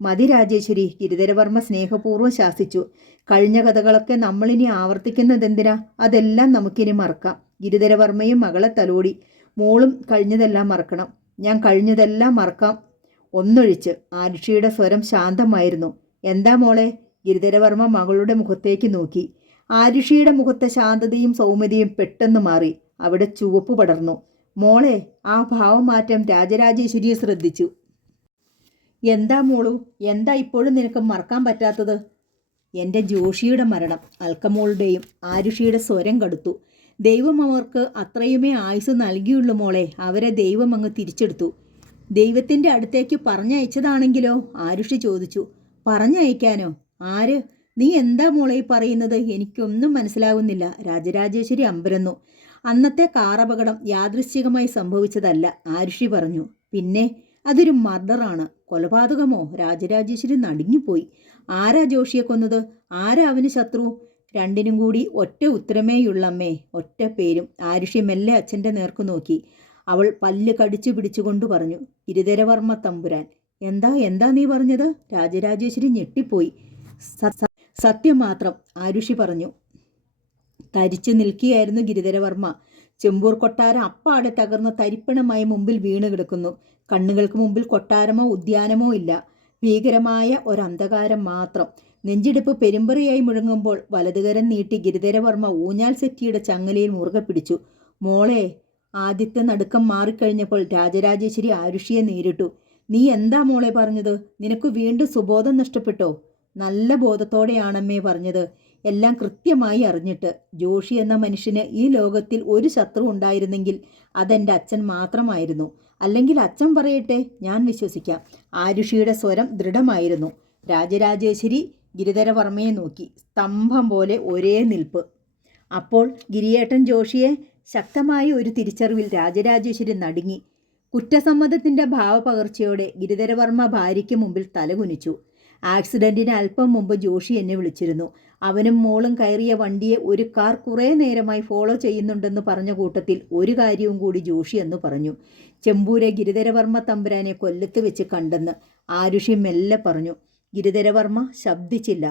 മതി രാജേശ്വരി, ഗിരിധരവർമ്മ സ്നേഹപൂർവ്വം ശാസിച്ചു. കഴിഞ്ഞ കഥകളൊക്കെ നമ്മളിനി ആവർത്തിക്കുന്നതെന്തിനാ? അതെല്ലാം നമുക്കിനി മറക്കാം. ഗിരിധരവർമ്മയും മകളെ തലോടി. മോളും കഴിഞ്ഞതെല്ലാം മറക്കണം. ഞാൻ കഴിഞ്ഞതെല്ലാം മറക്കാം ഒന്നൊഴിച്ച്. ആരുഷിയുടെ സ്വരം ശാന്തമായിരുന്നു. എന്താ മോളെ? ഗിരിധരവർമ്മ മകളുടെ മുഖത്തേക്ക് നോക്കി. ആരുഷിയുടെ മുഖത്തെ ശാന്തതയും സൗമ്യതയും പെട്ടെന്ന് മാറി. അവിടെ ചുവപ്പ് പടർന്നു. മോളെ, ആ ഭാവമാറ്റം രാജരാജേശ്വരിയെ ശ്രദ്ധിച്ചു. എന്താ മോളു, എന്താ ഇപ്പോഴും നിനക്ക് മറക്കാൻ പറ്റാത്തത്? എൻ്റെ ജോഷിയുടെ മരണം, അൽക്കമോളുടെയും. ആരുഷിയുടെ സ്വരം കടുത്തു. ദൈവം അവർക്ക് അത്രയുമേ ആയുസ് നൽകിയുള്ളൂ മോളെ. അവരെ ദൈവം അങ്ങ് തിരിച്ചെടുത്തു. ദൈവത്തിൻ്റെ അടുത്തേക്ക് പറഞ്ഞയച്ചതാണെങ്കിലോ? ആരുഷി ചോദിച്ചു. പറഞ്ഞയക്കാനോ? ആര്? നീ എന്താ മോളെ പറയുന്നത്? എനിക്കൊന്നും മനസ്സിലാകുന്നില്ല, രാജരാജേശ്വരി അമ്പരന്നു. അന്നത്തെ കാറപകടം യാദൃശ്ചികമായി സംഭവിച്ചതല്ല, ആരുഷി പറഞ്ഞു. പിന്നെ അതൊരു മർഡറാണ്. കൊലപാതകമോ? രാജരാജേശ്വരി നടുങ്ങിപ്പോയി. ആരാ ജോഷിയെ കൊന്നത്? ആരാ അവന് ശത്രു? രണ്ടിനും കൂടി ഒറ്റ ഉത്തരമേയുള്ളമ്മേ, ഒറ്റ പേരും. ആരുഷി മെല്ലെ അച്ഛൻ്റെ നേർക്കു നോക്കി. അവൾ പല്ല് കടിച്ചു പിടിച്ചുകൊണ്ട് പറഞ്ഞു. ഗിരിധരവർമ്മ തമ്പുരാൻ. എന്താ നീ പറഞ്ഞത്? രാജരാജേശ്വരി ഞെട്ടിപ്പോയി. സത്യം മാത്രം, ആരുഷി പറഞ്ഞു. തരിച്ചു നിൽക്കുകയായിരുന്നു ഗിരിധരവർമ്മ. ചെമ്പൂർ കൊട്ടാരം അപ്പാടെ തകർന്ന് തരിപ്പണമായി മുമ്പിൽ വീണ് കിടക്കുന്നു. കണ്ണുകൾക്ക് മുമ്പിൽ കൊട്ടാരമോ ഉദ്യാനമോ ഇല്ല. ഭീകരമായ ഒരന്ധകാരം മാത്രം. നെഞ്ചിടിപ്പ് പെരുമ്പറിയായി മുഴങ്ങുമ്പോൾ വലതുകരം നീട്ടി ഗിരിധരവർമ്മ ഊഞ്ഞാൽ സെറ്റിയുടെ ചങ്ങലയിൽ മുറുകെ പിടിച്ചു. മോളെ. ആദ്യത്തെ നടുക്കം മാറിക്കഴിഞ്ഞപ്പോൾ രാജരാജേശ്വരി ആരുഷിയെ നേരിട്ടു. നീ എന്താ മോളെ പറഞ്ഞത്? നിനക്ക് വീണ്ടും സുബോധം നഷ്ടപ്പെട്ടോ? നല്ല ബോധത്തോടെയാണമ്മേ പറഞ്ഞത്. എല്ലാം കൃത്യമായി അറിഞ്ഞിട്ട്. ജോഷി എന്ന മനുഷ്യന് ഈ ലോകത്തിൽ ഒരു ശത്രു ഉണ്ടായിരുന്നെങ്കിൽ അതെൻ്റെ അച്ഛൻ മാത്രമായിരുന്നു. അല്ലെങ്കിൽ അച്ഛൻ പറയട്ടെ, ഞാൻ വിശ്വസിക്കാം. ആരുഷിയുടെ സ്വരം ദൃഢമായിരുന്നു. രാജരാജേശ്വരി ഗിരിധരവർമ്മയെ നോക്കി. സ്തംഭം പോലെ ഒരേ നിൽപ്പ്. അപ്പോൾ ഗിരിയേട്ടൻ ജോഷിയെ? ശക്തമായ ഒരു തിരിച്ചറിവിൽ രാജരാജേശ്വരി നടുങ്ങി. കുറ്റസമ്മതത്തിൻ്റെ ഭാവപകർച്ചയോടെ ഗിരിധരവർമ്മ ഭാര്യയ്ക്ക് മുമ്പിൽ തലകുനിച്ചു. ആക്സിഡൻറ്റിന് അല്പം മുമ്പ് ജോഷി എന്നെ വിളിച്ചിരുന്നു. അവനും മോളും കയറിയ വണ്ടിയെ ഒരു കാർ കുറേ നേരമായി ഫോളോ ചെയ്യുന്നുണ്ടെന്ന് പറഞ്ഞ കൂട്ടത്തിൽ ഒരു കാര്യവും കൂടി ജോഷി എന്ന് പറഞ്ഞു. ചെമ്പൂരെ ഗിരിധരവർമ്മ തമ്പുരാനെ കൊല്ലത്ത് വെച്ച് കണ്ടെന്ന് ആരുഷി മെല്ലെ പറഞ്ഞു. ഗിരിധരവർമ്മ ശബ്ദിച്ചില്ല.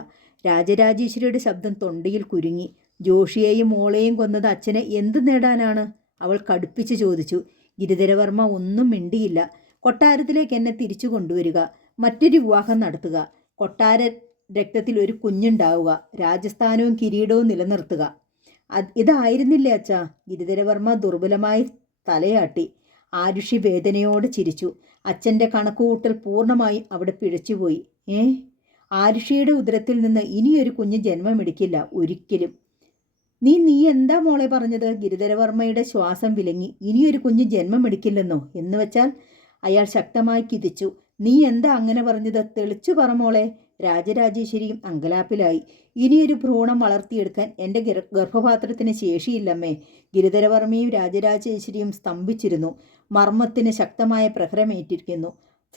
രാജരാജേശ്വരിയുടെ ശബ്ദം തൊണ്ടയിൽ കുരുങ്ങി. ജോഷിയെയും മോളെയും കൊന്നത് അച്ഛനെ എന്ത് നേടാനാണ്? അവൾ കടുപ്പിച്ച് ചോദിച്ചു. ഗിരിധരവർമ്മ ഒന്നും മിണ്ടിയില്ല. കൊട്ടാരത്തിലേക്ക് എന്നെ തിരിച്ചു കൊണ്ടുവരിക, മറ്റൊരു വിവാഹം നടത്തുക, കൊട്ടാര രക്തത്തിൽ ഒരു കുഞ്ഞുണ്ടാവുക, രാജസ്ഥാനവും കിരീടവും നിലനിർത്തുക. ഇതായിരുന്നില്ലേ അച്ഛാ? ഗിരിധരവർമ്മ ദുർബലമായി തലയാട്ടി. ആരുഷി വേദനയോടെ ചിരിച്ചു. അച്ഛൻ്റെ കണക്കുകൂട്ടൽ പൂർണ്ണമായും അവിടെ പിഴച്ചുപോയി. ആരുഷിയുടെ ഉദരത്തിൽ നിന്ന് ഇനിയൊരു കുഞ്ഞ് ജന്മമെടുക്കില്ല, ഒരിക്കലും. നീ എന്താ മോളെ പറഞ്ഞത്? ഗിരിധരവർമ്മയുടെ ശ്വാസം വിലങ്ങി. ഇനിയൊരു കുഞ്ഞ് ജന്മമെടുക്കില്ലെന്നോ? എന്ന് വെച്ചാൽ? അയാൾ ശക്തമായി കിതച്ചു. നീ എന്താ അങ്ങനെ പറഞ്ഞത്? തെളിച്ചു പറ മോളെ. രാജരാജേശ്വരിയും അങ്കലാപ്പിലായി. ഇനിയൊരു ഭ്രൂണം വളർത്തിയെടുക്കാൻ എൻ്റെ ഗർഭപാത്രത്തിന് ശേഷിയില്ലമ്മേ. ഗിരിധരവർമ്മയും രാജരാജേശ്വരിയും സ്തംഭിച്ചിരുന്നു. മർമ്മത്തിന് ശക്തമായ പ്രഹരമേറ്റിരിക്കുന്നു.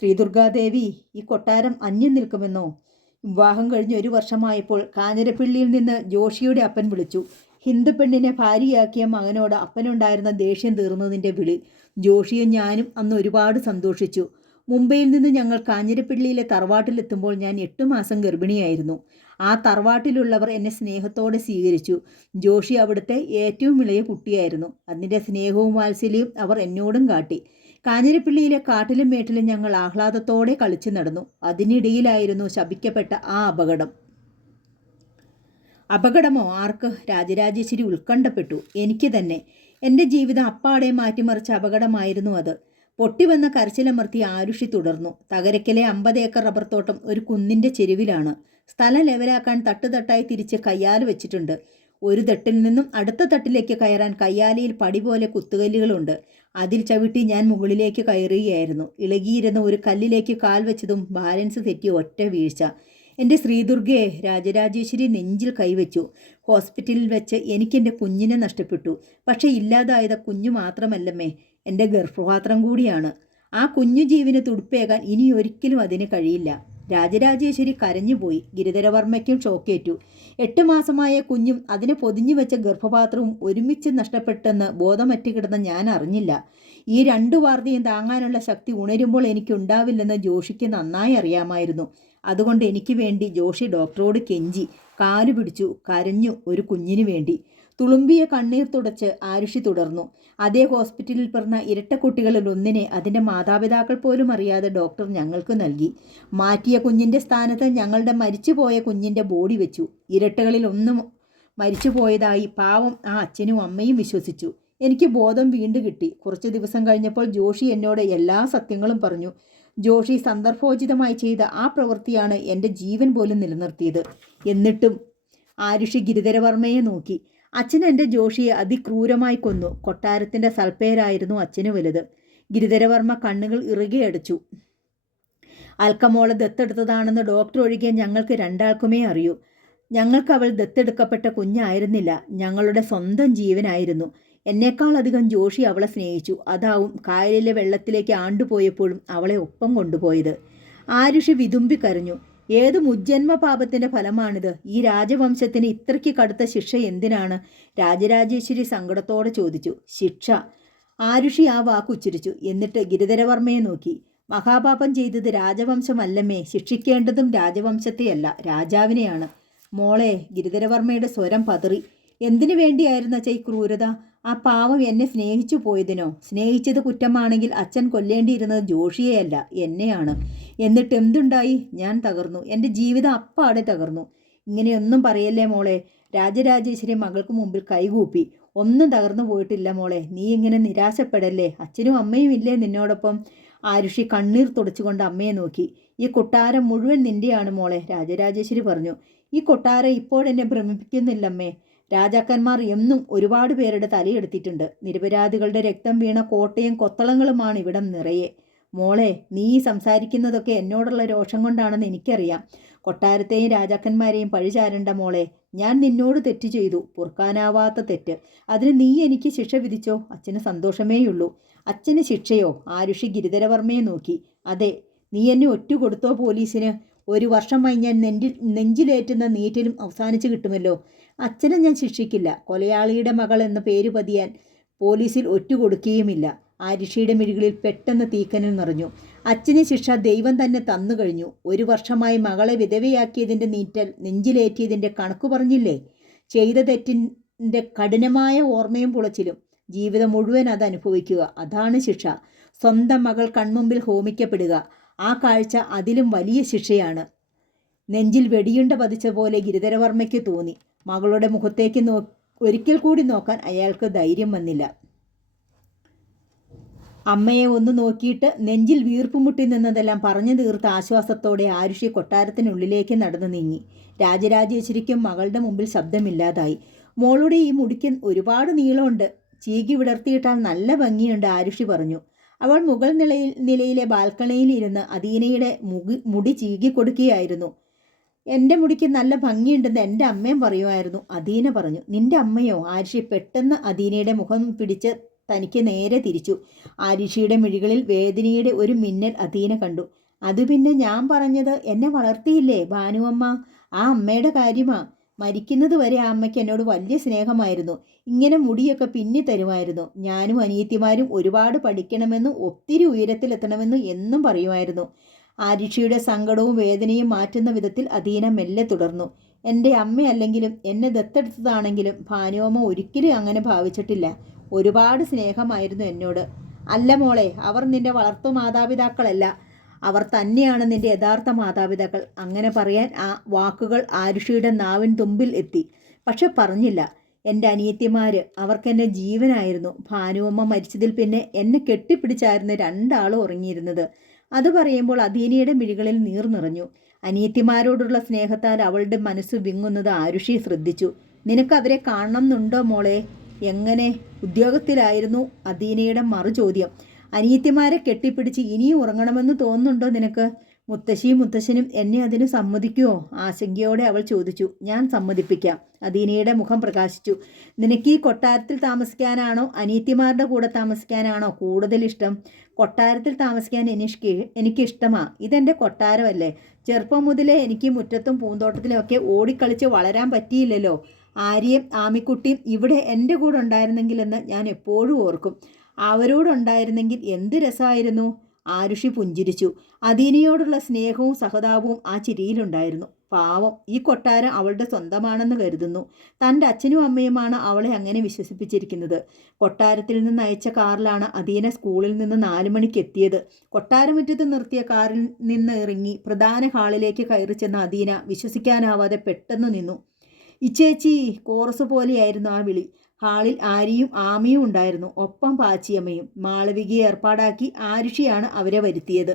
ശ്രീദുർഗാദേവി, ഈ കൊട്ടാരം അന്യം നിൽക്കുമെന്നോ? വിവാഹം കഴിഞ്ഞ് 1 വർഷമായപ്പോൾ കാഞ്ഞിരപ്പള്ളിയിൽ നിന്ന് ജോഷിയുടെ അപ്പൻ വിളിച്ചു. ഹിന്ദു പെണ്ണിനെ ഭാര്യയാക്കിയ മകനോട് അപ്പനുണ്ടായിരുന്ന ദേഷ്യം തീർന്നതിൻ്റെ വിളി. ജോഷിയും ഞാനും അന്ന് ഒരുപാട് സന്തോഷിച്ചു. മുംബൈയിൽ നിന്ന് ഞങ്ങൾ കാഞ്ഞിരപ്പള്ളിയിലെ തറവാട്ടിലെത്തുമ്പോൾ ഞാൻ 8 മാസം ഗർഭിണിയായിരുന്നു. ആ തറവാട്ടിലുള്ളവർ എന്നെ സ്നേഹത്തോടെ സ്വീകരിച്ചു. ജോഷി അവിടുത്തെ ഏറ്റവും ഇളയ കുട്ടിയായിരുന്നു. അതിൻ്റെ സ്നേഹവും വാത്സല്യവും അവർ എന്നോടും കാട്ടി. കാഞ്ഞിരപ്പള്ളിയിലെ കാട്ടിലും മേട്ടിലും ഞങ്ങൾ ആഹ്ലാദത്തോടെ കളിച്ചു നടന്നു. അതിനിടയിലായിരുന്നു ശപിക്കപ്പെട്ട ആ അപകടം. അപകടമോ? ആർക്ക്? രാജരാജേശ്വരി ഉത്കണ്ഠപ്പെട്ടു. എനിക്ക് തന്നെ. എൻ്റെ ജീവിതം അപ്പാടെ മാറ്റിമറിച്ച അപകടമായിരുന്നു അത്. പൊട്ടിവന്ന കരച്ചിലമർത്തി ആരുഷി തുടർന്നു. തകരയ്ക്കലെ 50 ഏക്കർ റബ്ബർ തോട്ടം ഒരു കുന്നിൻ്റെ ചെരുവിലാണ്. സ്ഥലം ലെവലാക്കാൻ തട്ടുതട്ടായി തിരിച്ച് കയ്യാല് വെച്ചിട്ടുണ്ട്. ഒരു തട്ടിൽ നിന്നും അടുത്ത തട്ടിലേക്ക് കയറാൻ കയ്യാലയിൽ പടി പോലെ കുത്തുകല്ലുകളുണ്ട്. അതിൽ ചവിട്ടി ഞാൻ മുകളിലേക്ക് കയറുകയായിരുന്നു. ഇളകിയിരുന്ന ഒരു കല്ലിലേക്ക് കാൽ വെച്ചതും ബാലൻസ് തെറ്റിയ ഒറ്റ വീഴ്ച. എൻ്റെ ശ്രീദുർഗയെ! രാജരാജേശ്വരി നെഞ്ചിൽ കൈവച്ചു. ഹോസ്പിറ്റലിൽ വെച്ച് എനിക്കെൻ്റെ കുഞ്ഞിനെ നഷ്ടപ്പെട്ടു. പക്ഷേ ഇല്ലാതായത് കുഞ്ഞു മാത്രമല്ലമ്മേ, എൻ്റെ ഗർഭപാത്രം കൂടിയാണ്. ആ കുഞ്ഞു ജീവന് തുടുപ്പേകാൻ ഇനി ഒരിക്കലും അതിന് കഴിയില്ല. രാജരാജേശ്വരി കരഞ്ഞുപോയി. ഗിരിധരവർമ്മയ്ക്കും ഷോക്കേറ്റു. 8 മാസമായ കുഞ്ഞും അതിനെ പൊതിഞ്ഞു വെച്ച ഗർഭപാത്രവും ഒരുമിച്ച് നഷ്ടപ്പെട്ടെന്ന് ബോധമറ്റ് കിടന്ന ഞാൻ അറിഞ്ഞില്ല. ഈ 2 വാർത്തയും താങ്ങാനുള്ള ശക്തി ഉണരുമ്പോൾ എനിക്കുണ്ടാവില്ലെന്ന് ജോഷിക്ക് നന്നായി അറിയാമായിരുന്നു. അതുകൊണ്ട് എനിക്ക് വേണ്ടി ജോഷി ഡോക്ടറോട് കെഞ്ചി, കാലു പിടിച്ചു, കരഞ്ഞു. ഒരു കുഞ്ഞിനു വേണ്ടി. തുളുമ്പിയ കണ്ണീർ തുടച്ച് ആരുഷി തുടർന്നു. അതേ ഹോസ്പിറ്റലിൽ പിറന്ന ഇരട്ടക്കുട്ടികളിൽ ഒന്നിനെ അതിൻ്റെ മാതാപിതാക്കൾ പോലും അറിയാതെ ഡോക്ടർ ഞങ്ങൾക്ക് നൽകി. മാറ്റിയ കുഞ്ഞിൻ്റെ സ്ഥാനത്ത് ഞങ്ങളുടെ മരിച്ചുപോയ കുഞ്ഞിൻ്റെ ബോഡി വെച്ചു. ഇരട്ടകളിൽ ഒന്ന് മരിച്ചുപോയതായി പാവം ആ അച്ഛനും അമ്മയും വിശ്വസിച്ചു. എനിക്ക് ബോധം വീണ്ടും കിട്ടി. കുറച്ച് ദിവസം കഴിഞ്ഞപ്പോൾ ജോഷി എന്നോട് എല്ലാ സത്യങ്ങളും പറഞ്ഞു. ജോഷി സന്ദർഭോചിതമായി ചെയ്ത ആ പ്രവൃത്തിയാണ് എൻ്റെ ജീവൻ പോലും നിലനിർത്തിയത്. എന്നിട്ടും ആരുഷി ഗിരിധരവർമ്മയെ നോക്കി. അച്ഛൻ എൻ്റെ ജോഷിയെ അതിക്രൂരമായി കൊന്നു. കൊട്ടാരത്തിൻ്റെ സൽപ്പേരായിരുന്നു അച്ഛന് വലുത്. ഗിരിധരവർമ്മ കണ്ണുകൾ ഇറുകെ അടച്ചു. അൽക്കമോളെ ദത്തെടുത്തതാണെന്ന് ഡോക്ടർ ഒഴികെ ഞങ്ങൾക്ക് 2 ആൾക്കുമേ അറിയൂ. ഞങ്ങൾക്ക് അവൾ ദത്തെടുക്കപ്പെട്ട കുഞ്ഞായിരുന്നില്ല, ഞങ്ങളുടെ സ്വന്തം ജീവനായിരുന്നു. എന്നേക്കാളധികം ജോഷി അവളെ സ്നേഹിച്ചു. അതാവും കായലിലെ വെള്ളത്തിലേക്ക് ആണ്ടുപോയപ്പോഴും അവളെ ഒപ്പം കൊണ്ടുപോയത്. ആരുഷി വിതുമ്പി കരഞ്ഞു. ഏത് മുജ്ജന്മ പാപത്തിൻ്റെ ഫലമാണിത്? ഈ രാജവംശത്തിന് ഇത്രയ്ക്ക് കടുത്ത ശിക്ഷ എന്തിനാണ്? രാജരാജേശ്വരി സങ്കടത്തോടെ ചോദിച്ചു. ശിക്ഷ? ആരുഷി ആ വാക്കുച്ചരിച്ചു. എന്നിട്ട് ഗിരിധരവർമ്മയെ നോക്കി. മഹാപാപം ചെയ്തത് രാജവംശമല്ലമ്മേ, ശിക്ഷിക്കേണ്ടതും രാജവംശത്തെയല്ല, രാജാവിനെയാണ്. മോളെ! ഗിരിധരവർമ്മയുടെ സ്വരം പതറി. എന്തിനു വേണ്ടിയായിരുന്നു അച്ഛാ ഈ ക്രൂരത? ആ പാവം എന്നെ സ്നേഹിച്ചു പോയതിനോ? സ്നേഹിച്ചത് കുറ്റമാണെങ്കിൽ അച്ഛൻ കൊല്ലേണ്ടിയിരുന്നത് ജോഷിയെയല്ല, എന്നെയാണ്. എന്നിട്ട് എന്തുണ്ടായി? ഞാൻ തകർന്നു. എൻ്റെ ജീവിതം അപ്പാടെ തകർന്നു. ഇങ്ങനെയൊന്നും പറയല്ലേ മോളെ. രാജരാജേശ്വരി മകൾക്ക് മുമ്പിൽ കൈകൂപ്പി. ഒന്നും തകർന്നു പോയിട്ടില്ല മോളെ. നീ ഇങ്ങനെ നിരാശപ്പെടല്ലേ. അച്ഛനും അമ്മയും ഇല്ലേ നിന്നോടൊപ്പം? ആരുഷി കണ്ണീർ തുടച്ചുകൊണ്ട് അമ്മയെ നോക്കി. ഈ കൊട്ടാരം മുഴുവൻ നിൻ്റെയാണ് മോളെ, രാജരാജേശ്വരി പറഞ്ഞു. ഈ കൊട്ടാരം ഇപ്പോഴെന്നെ ഭ്രമിപ്പിക്കുന്നില്ലമ്മേ. രാജാക്കന്മാർ എന്നും ഒരുപാട് പേരുടെ തലയെടുത്തിട്ടുണ്ട്. നിരപരാധികളുടെ രക്തം വീണ കോട്ടയും കൊത്തളങ്ങളുമാണ് ഇവിടം നിറയെ. മോളെ, നീ സംസാരിക്കുന്നതൊക്കെ എന്നോടുള്ള രോഷം കൊണ്ടാണെന്ന് എനിക്കറിയാം. കൊട്ടാരത്തെയും രാജാക്കന്മാരെയും പഴിചാരണ്ട മോളെ. ഞാൻ നിന്നോട് തെറ്റ് ചെയ്തു, പൊറുക്കാനാവാത്ത തെറ്റ്. അതിന് നീ എനിക്ക് ശിക്ഷ വിധിച്ചോ? അച്ഛന് സന്തോഷമേയുള്ളൂ. അച്ഛന് ശിക്ഷയോ? ആരുഷി ഗിരിധരവർമ്മയെ നോക്കി. അതെ. നീ എന്നെ ഒറ്റുകൊടുത്തോ പോലീസിന്? 1 വർഷമായി ഞാൻ നെഞ്ചിലേറ്റുന്ന നീറ്റലും അവസാനിച്ച് കിട്ടുമല്ലോ. അച്ഛനെ ഞാൻ ശിക്ഷിക്കില്ല. കൊലയാളിയുടെ മകൾ എന്ന പേര് പതിയാൻ പോലീസിൽ ഒറ്റുകൊടുക്കുകയുമില്ല. ആരുഷിയുടെ മിഴികളിൽ പെട്ടെന്ന് തീക്കനൽ നിറഞ്ഞു. അച്ഛന് ശിക്ഷ ദൈവം തന്നെ തന്നു കഴിഞ്ഞു. 1 വർഷമായി മകളെ വിധവയാക്കിയതിൻ്റെ നീറ്റൽ, നെഞ്ചിലേറ്റിയതിൻ്റെ കണക്ക് പറഞ്ഞില്ലേ? ചെയ്ത തെറ്റിൻ്റെ കഠിനമായ ഓർമ്മയും പുളച്ചിലും. ജീവിതം മുഴുവൻ അത് അനുഭവിക്കുക, അതാണ് ശിക്ഷ. സ്വന്തം മകൾ കൺമുമ്പിൽ ഹോമിക്കപ്പെടുക, ആ കാഴ്ച അതിലും വലിയ ശിക്ഷയാണ്. നെഞ്ചിൽ വെടിയുണ്ട പതിച്ച പോലെ ഗിരിധരവർമ്മയ്ക്ക് തോന്നി. മകളുടെ മുഖത്തേക്ക് ഒരിക്കൽ കൂടി നോക്കാൻ അയാൾക്ക് ധൈര്യം വന്നില്ല. അമ്മയെ ഒന്ന് നോക്കിയിട്ട് നെഞ്ചിൽ വീർപ്പുമുട്ടി നിന്നതെല്ലാം പറഞ്ഞു തീർത്ത ആശ്വാസത്തോടെ ആരുഷി കൊട്ടാരത്തിനുള്ളിലേക്ക് നടന്നു നീങ്ങി. രാജരാജേശ്വരിക്കും മകളുടെ മുമ്പിൽ ശബ്ദമില്ലാതായി. മോളുടെ ഈ മുടിക്ക് ഒരുപാട് നീളമുണ്ട്, ചീകി വിടർത്തിയിട്ടാൽ നല്ല ഭംഗിയുണ്ട്, ആരുഷി പറഞ്ഞു. അവൾ മുകൾ നിലയിലെ ബാൽക്കണിയിൽ ഇരുന്ന് അദീനയുടെ മുടി ചീകി കൊടുക്കുകയായിരുന്നു. എൻ്റെ മുടിക്ക് നല്ല ഭംഗിയുണ്ടെന്ന് എൻ്റെ അമ്മയും പറയുമായിരുന്നു, അദീന പറഞ്ഞു. നിന്റെ അമ്മയോ? ആരുഷി പെട്ടെന്ന് അദീനയുടെ മുഖം പിടിച്ച് തനിക്ക് നേരെ തിരിച്ചു. ആരുഷിയുടെ മിഴികളിൽ വേദനയുടെ ഒരു മിന്നൽ അദീന കണ്ടു. അത് പിന്നെ ഞാൻ പറഞ്ഞത്, എന്നെ വളർത്തിയില്ലേ ഭാനുവമ്മ, ആ അമ്മയുടെ കാര്യമാ. മരിക്കുന്നത് വരെ ആ അമ്മയ്ക്ക് എന്നോട് വലിയ സ്നേഹമായിരുന്നു. ഇങ്ങനെ മുടിയൊക്കെ പിന്നി തരുമായിരുന്നു. ഞാനും അനിയത്തിമാരും ഒരുപാട് പഠിക്കണമെന്നും ഒത്തിരി ഉയരത്തിലെത്തണമെന്നും എന്നും പറയുമായിരുന്നു. ആരുഷിയുടെ സങ്കടവും വേദനയും മാറ്റുന്ന വിധത്തിൽ അദീന മെല്ലെ തുടർന്നു. എൻ്റെ അമ്മയല്ലെങ്കിലും എന്നെ ദത്തെടുത്തതാണെങ്കിലും ഭാനുവമ്മ ഒരിക്കലും അങ്ങനെ ഭാവിച്ചിട്ടില്ല. ഒരുപാട് സ്നേഹമായിരുന്നു എന്നോട്. അല്ല മോളെ, അവർ നിന്റെ വളർത്തു മാതാപിതാക്കളല്ല, അവർ തന്നെയാണ് നിന്റെ യഥാർത്ഥ മാതാപിതാക്കൾ. അങ്ങനെ പറയാൻ ആ വാക്കുകൾ ആരുഷിയുടെ നാവിൻ തുമ്പിൽ എത്തി. പക്ഷെ പറഞ്ഞില്ല. എൻ്റെ അനിയത്തിമാർ, അവർക്കെന്നെ ജീവനായിരുന്നു. ഭാനുവമ്മ മരിച്ചതിൽ പിന്നെ എന്നെ കെട്ടിപ്പിടിച്ചായിരുന്നു രണ്ടാളും ഉറങ്ങിയിരുന്നത്. അത് പറയുമ്പോൾ അദീനയുടെ മിഴികളിൽ നീർ നിറഞ്ഞു. അനിയത്തിമാരോടുള്ള സ്നേഹത്താൽ അവളുടെ മനസ്സ് വിങ്ങുന്നത് ആരുഷി ശ്രദ്ധിച്ചു. നിനക്ക് അവരെ കാണണമെന്നുണ്ടോ മോളെ? എങ്ങനെ? ഉദ്യോഗത്തിലായിരുന്നു അദീനയുടെ മറുചോദ്യം. അനിയത്തിമാരെ കെട്ടിപ്പിടിച്ച് ഇനിയും ഉറങ്ങണമെന്ന് തോന്നുന്നുണ്ടോ നിനക്ക്? മുത്തശ്ശിയും മുത്തശ്ശനും എന്നെ അതിന് സമ്മതിക്കുമോ? ആശങ്കയോടെ അവൾ ചോദിച്ചു. ഞാൻ സമ്മതിപ്പിക്കാം. അദീനയുടെ മുഖം പ്രകാശിച്ചു. നിനക്ക് ഈ കൊട്ടാരത്തിൽ താമസിക്കാനാണോ അനിയത്തിമാരുടെ കൂടെ താമസിക്കാനാണോ കൂടുതൽ ഇഷ്ടം? കൊട്ടാരത്തിൽ താമസിക്കാൻ എനിക്കിഷ്ടമാ. ഇതെൻ്റെ കൊട്ടാരമല്ലേ. ചെറുപ്പം മുതലേ എനിക്ക് മുറ്റത്തും പൂന്തോട്ടത്തിലുമൊക്കെ ഓടിക്കളിച്ച് വളരാൻ പറ്റിയില്ലല്ലോ. ആര്യയും ആമിക്കുട്ടിയും ഇവിടെ എൻ്റെ കൂടെ ഉണ്ടായിരുന്നെങ്കിലെന്ന് ഞാൻ എപ്പോഴും ഓർക്കും. അവരോടുണ്ടായിരുന്നെങ്കിൽ എന്ത് രസമായിരുന്നു. ആരുഷി പുഞ്ചിരിച്ചു. അദീനയോടുള്ള സ്നേഹവും സഹതാപവും ആ ചിരിയിലുണ്ടായിരുന്നു. പാവം, ഈ കൊട്ടാരം അവളുടെ സ്വന്തമാണെന്ന് കരുതുന്നു. തൻ്റെ അച്ഛനും അമ്മയുമാണ് അവളെ അങ്ങനെ വിശ്വസിപ്പിച്ചിരിക്കുന്നത്. കൊട്ടാരത്തിൽ നിന്ന് അയച്ച കാറിലാണ് അദീന സ്കൂളിൽ നിന്ന് 4 മണിക്ക് എത്തിയത്. കൊട്ടാരമുറ്റത്ത് നിർത്തിയ കാറിൽ നിന്ന് ഇറങ്ങി പ്രധാന ഹാളിലേക്ക് കയറി ചെന്ന അദീന വിശ്വസിക്കാനാവാതെ പെട്ടെന്ന് നിന്നു. ഇച്ചേച്ചി, കോറസ് പോലെയായിരുന്നു ആ വിളി. ഹാളിൽ ആര്യയും ആമിയും ഉണ്ടായിരുന്നു, ഒപ്പം പാച്ചിയമ്മയും. മാളവികയെ ഏർപ്പാടാക്കി ആരുഷിയാണ് അവരെ വരുത്തിയത്.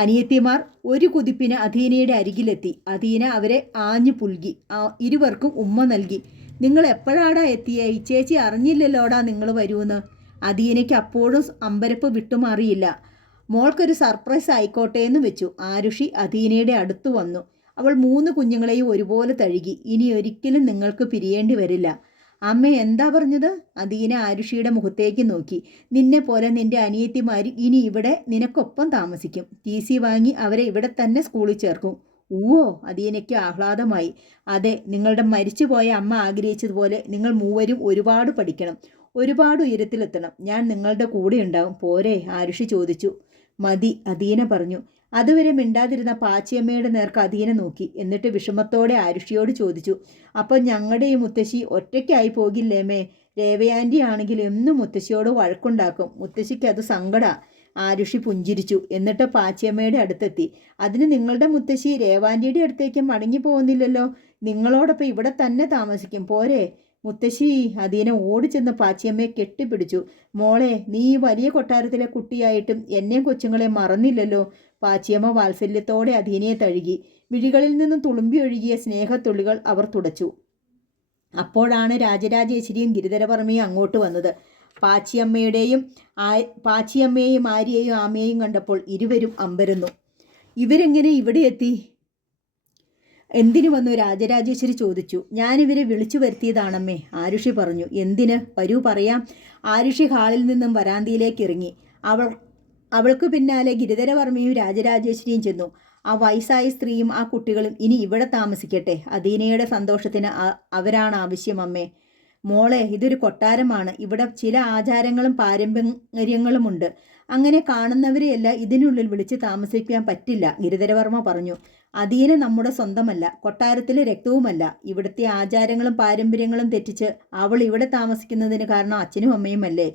അനിയത്തിമാർ ഒരു കുതിപ്പിന് അദീനയുടെ അരികിലെത്തി. അദീന അവരെ ആഞ്ഞു പുൽകി. ഇരുവർക്കും ഉമ്മ നൽകി. നിങ്ങൾ എപ്പോഴാടാ എത്തിയേ? ഇച്ചേച്ചി അറിഞ്ഞില്ലല്ലോടാ നിങ്ങൾ വരുമെന്ന്. അദീനയ്ക്ക് അപ്പോഴും അമ്പരപ്പ് വിട്ടുമാറിയില്ല. മോൾക്കൊരു സർപ്രൈസ് ആയിക്കോട്ടെ എന്ന് വെച്ചു. ആരുഷി അദീനയുടെ അടുത്തു വന്നു. അവൾ 3 കുഞ്ഞുങ്ങളെയും ഒരുപോലെ തഴുകി. ഇനി ഒരിക്കലും നിങ്ങൾക്ക് പിരിയേണ്ടി വരില്ല. അമ്മ എന്താ പറഞ്ഞത്? അദീന ആരുഷിയുടെ മുഖത്തേക്ക് നോക്കി. നിന്നെ പോലെ നിന്റെ അനിയത്തിമാർ ഇനി ഇവിടെ നിനക്കൊപ്പം താമസിക്കും. TC വാങ്ങി അവരെ ഇവിടെ തന്നെ സ്കൂളിൽ ചേർക്കും. ഊവോ, അദീനയ്ക്ക് ആഹ്ലാദമായി. അതെ, നിങ്ങളുടെ മരിച്ചുപോയ അമ്മ ആഗ്രഹിച്ചതുപോലെ നിങ്ങൾ മൂവരും ഒരുപാട് പഠിക്കണം, ഒരുപാട് ഉയരത്തിലെത്തണം. ഞാൻ നിങ്ങളുടെ കൂടെ ഉണ്ടാവും, പോരെ? ആരുഷി ചോദിച്ചു. മതി, അദീന പറഞ്ഞു. അതുവരെ മിണ്ടാതിരുന്ന പാച്ചിയമ്മയുടെ നേർക്ക് അദീന നോക്കി. എന്നിട്ട് വിഷമത്തോടെ ആരുഷിയോട് ചോദിച്ചു. അപ്പോൾ ഞങ്ങളുടെ ഈ മുത്തശ്ശി ഒറ്റയ്ക്കായി പോകില്ലേമേ? രേവയാൻറ്റി ആണെങ്കിൽ എന്നും മുത്തശ്ശിയോട് വഴക്കുണ്ടാക്കും. മുത്തശ്ശിക്ക് അത് സങ്കടാ. ആരുഷി പുഞ്ചിരിച്ചു. എന്നിട്ട് പാച്ചിയമ്മയുടെ അടുത്തെത്തി. അതിന് നിങ്ങളുടെ മുത്തശ്ശി രേവാൻറ്റിയുടെ അടുത്തേക്ക് മടങ്ങി പോകുന്നില്ലല്ലോ. നിങ്ങളോടൊപ്പം ഇവിടെ തന്നെ താമസിക്കും, പോരെ? മുത്തശ്ശി, അദീന ഓടിച്ചെന്ന് പാച്ചിയമ്മയെ കെട്ടിപ്പിടിച്ചു. മോളെ, നീ ഈ വലിയ കൊട്ടാരത്തിലെ കുട്ടിയായിട്ടും എന്നെയും കൊച്ചുങ്ങളെ മറന്നില്ലല്ലോ. പാച്ചിയമ്മ വാത്സല്യത്തോടെ അദീനയെ തഴുകി. മിഴികളിൽ നിന്നും തുളുമ്പി ഒഴുകിയ സ്നേഹത്തുള്ളികൾ അവർ തുടച്ചു. അപ്പോഴാണ് രാജരാജേശ്വരിയും ഗിരിധരവർമ്മയും അങ്ങോട്ട് വന്നത്. പാച്ചിയമ്മയെയും ആര്യയെയും ആമയെയും കണ്ടപ്പോൾ ഇരുവരും അമ്പരന്നു. ഇവരെങ്ങനെ ഇവിടെ എത്തി? എന്തിനു വന്നു? രാജരാജേശ്വരി ചോദിച്ചു. ഞാനിവരെ വിളിച്ചു വരുത്തിയതാണമ്മേ, ആരുഷി പറഞ്ഞു. എന്തിന്? വരൂ പറയാം. ആരുഷി ഹാളിൽ നിന്നും വരാന്തിയിലേക്ക് ഇറങ്ങി. അവൾക്ക് പിന്നാലെ ഗിരിധരവർമ്മയും രാജരാജേശ്വരിയും ചെന്നു. ആ വയസ്സായ സ്ത്രീയും ആ കുട്ടികളും ഇനി ഇവിടെ താമസിക്കട്ടെ. അദീനയുടെ സന്തോഷത്തിന് അവരാണ് ആവശ്യം അമ്മേ. മോളെ, ഇതൊരു കൊട്ടാരമാണ്. ഇവിടെ ചില ആചാരങ്ങളും പാരമ്പര്യങ്ങളുമുണ്ട്. അങ്ങനെ കാണുന്നവരെയല്ല ഇതിനുള്ളിൽ വിളിച്ച് താമസിക്കാൻ പറ്റില്ല, ഗിരിധരവർമ്മ പറഞ്ഞു. അദീന നമ്മുടെ സ്വന്തമല്ല, കൊട്ടാരത്തിലെ രക്തവുമല്ല. ഇവിടുത്തെ ആചാരങ്ങളും പാരമ്പര്യങ്ങളും തെറ്റിച്ച് അവൾ ഇവിടെ താമസിക്കുന്നതിന് കാരണം അച്ഛനും അമ്മയും അല്ലേ?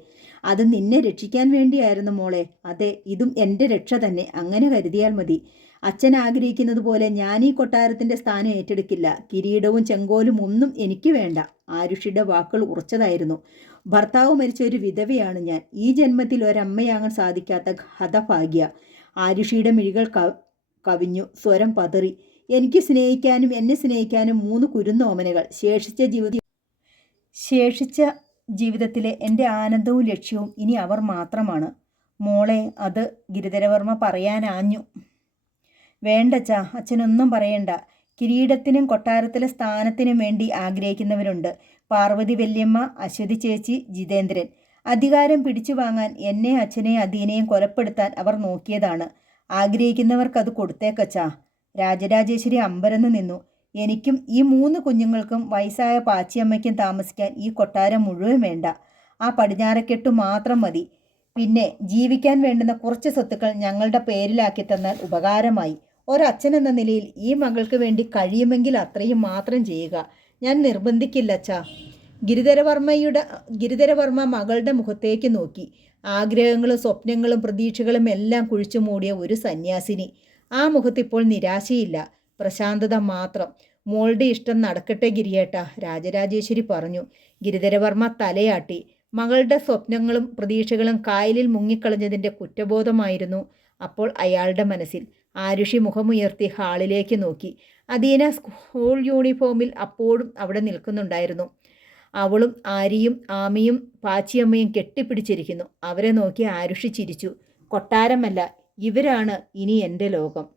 അത് നിന്നെ രക്ഷിക്കാൻ വേണ്ടിയായിരുന്നു മോളെ. അതെ, ഇതും എൻ്റെ രക്ഷ തന്നെ, അങ്ങനെ കരുതിയാൽ മതി. അച്ഛൻ ആഗ്രഹിക്കുന്നത് പോലെ ഞാൻ ഈ കൊട്ടാരത്തിൻ്റെ സ്ഥാനം ഏറ്റെടുക്കില്ല. കിരീടവും ചെങ്കോലും ഒന്നും എനിക്ക് വേണ്ട. ആരുഷിയുടെ വാക്കുകൾ ഉറച്ചതായിരുന്നു. ഭർത്താവ് മരിച്ച ഒരു വിധവയാണ് ഞാൻ. ഈ ജന്മത്തിൽ ഒരമ്മയാകാൻ സാധിക്കാത്ത ഹതഭാഗ്യ. ആരുഷിയുടെ മിഴികൾ കവിഞ്ഞു. സ്വരം പതറി. എനിക്ക് സ്നേഹിക്കാനും എന്നെ സ്നേഹിക്കാനും 3 കുരുന്നോമനകൾ. ശേഷിച്ച ജീവിതത്തിലെ എൻ്റെ ആനന്ദവും ലക്ഷ്യവും ഇനി അവർ മാത്രമാണ്. മോളെ, അത് ഗിരിധരവർമ്മ പറയാനാഞ്ഞു. വേണ്ടച്ചാ, അച്ഛനൊന്നും പറയണ്ട. കിരീടത്തിനും കൊട്ടാരത്തിലെ സ്ഥാനത്തിനും വേണ്ടി ആഗ്രഹിക്കുന്നവരുണ്ട്. പാർവതി വല്യമ്മ, അശ്വതി ചേച്ചി, ജിതേന്ദ്രൻ. അധികാരം പിടിച്ചു വാങ്ങാൻ എന്നെ, അച്ഛനെയും അദീനയും കൊലപ്പെടുത്താൻ അവർ നോക്കിയതാണ്. ആഗ്രഹിക്കുന്നവർക്കത് കൊടുത്തേക്കച്ചാ. രാജരാജേശ്വരി അമ്പരന്ന് നിന്നു. എനിക്കും ഈ 3 കുഞ്ഞുങ്ങൾക്കും വയസ്സായ പാച്ചിയമ്മയ്ക്കും താമസിക്കാൻ ഈ കൊട്ടാരം മുഴുവൻ വേണ്ട. ആ പടിഞ്ഞാറക്കെട്ടു മാത്രം മതി. പിന്നെ ജീവിക്കാൻ വേണ്ടുന്ന കുറച്ച് സ്വത്തുക്കൾ ഞങ്ങളുടെ പേരിലാക്കി തന്നാൽ ഉപകാരമായി. ഒരച്ഛനെന്ന നിലയിൽ ഈ മകൾക്ക് വേണ്ടി കഴിയുമെങ്കിൽ അത്രയും മാത്രം ചെയ്യുക. ഞാൻ നിർബന്ധിക്കില്ല അച്ഛാ. ഗിരിധരവർമ്മ മകളുടെ മുഖത്തേക്ക് നോക്കി. ആഗ്രഹങ്ങളും സ്വപ്നങ്ങളും പ്രതീക്ഷകളും എല്ലാം കുഴിച്ചു മൂടിയ ഒരു സന്യാസിനി. ആ മുഖത്തിപ്പോൾ നിരാശയില്ല, പ്രശാന്തത മാത്രം. മോളുടെ ഇഷ്ടം നടക്കട്ടെ ഗിരിയേട്ട, രാജരാജേശ്വരി പറഞ്ഞു. ഗിരിധരവർമ്മ തലയാട്ടി. മകളുടെ സ്വപ്നങ്ങളും പ്രതീക്ഷകളും കായലിൽ മുങ്ങിക്കളഞ്ഞതിൻ്റെ കുറ്റബോധമായിരുന്നു അപ്പോൾ അയാളുടെ മനസ്സിൽ. ആരുഷി മുഖമുയർത്തി ഹാളിലേക്ക് നോക്കി. അദീന സ്കൂൾ യൂണിഫോമിൽ അപ്പോഴും അവിടെ നിൽക്കുന്നുണ്ടായിരുന്നു. അവളും ആര്യയും ആമിയും പാച്ചിയമ്മയും കെട്ടിപ്പിടിച്ചിരിക്കുന്നു. അവരെ നോക്കി ആരുഷി ചിരിച്ചു. കൊട്ടാരമല്ല, ഇവരാണ് ഇനി എൻ്റെ ലോകം.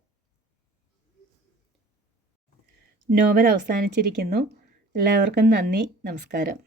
നോവൽ അവസാനിച്ചിരിക്കുന്നു. എല്ലാവർക്കും നന്ദി, നമസ്കാരം.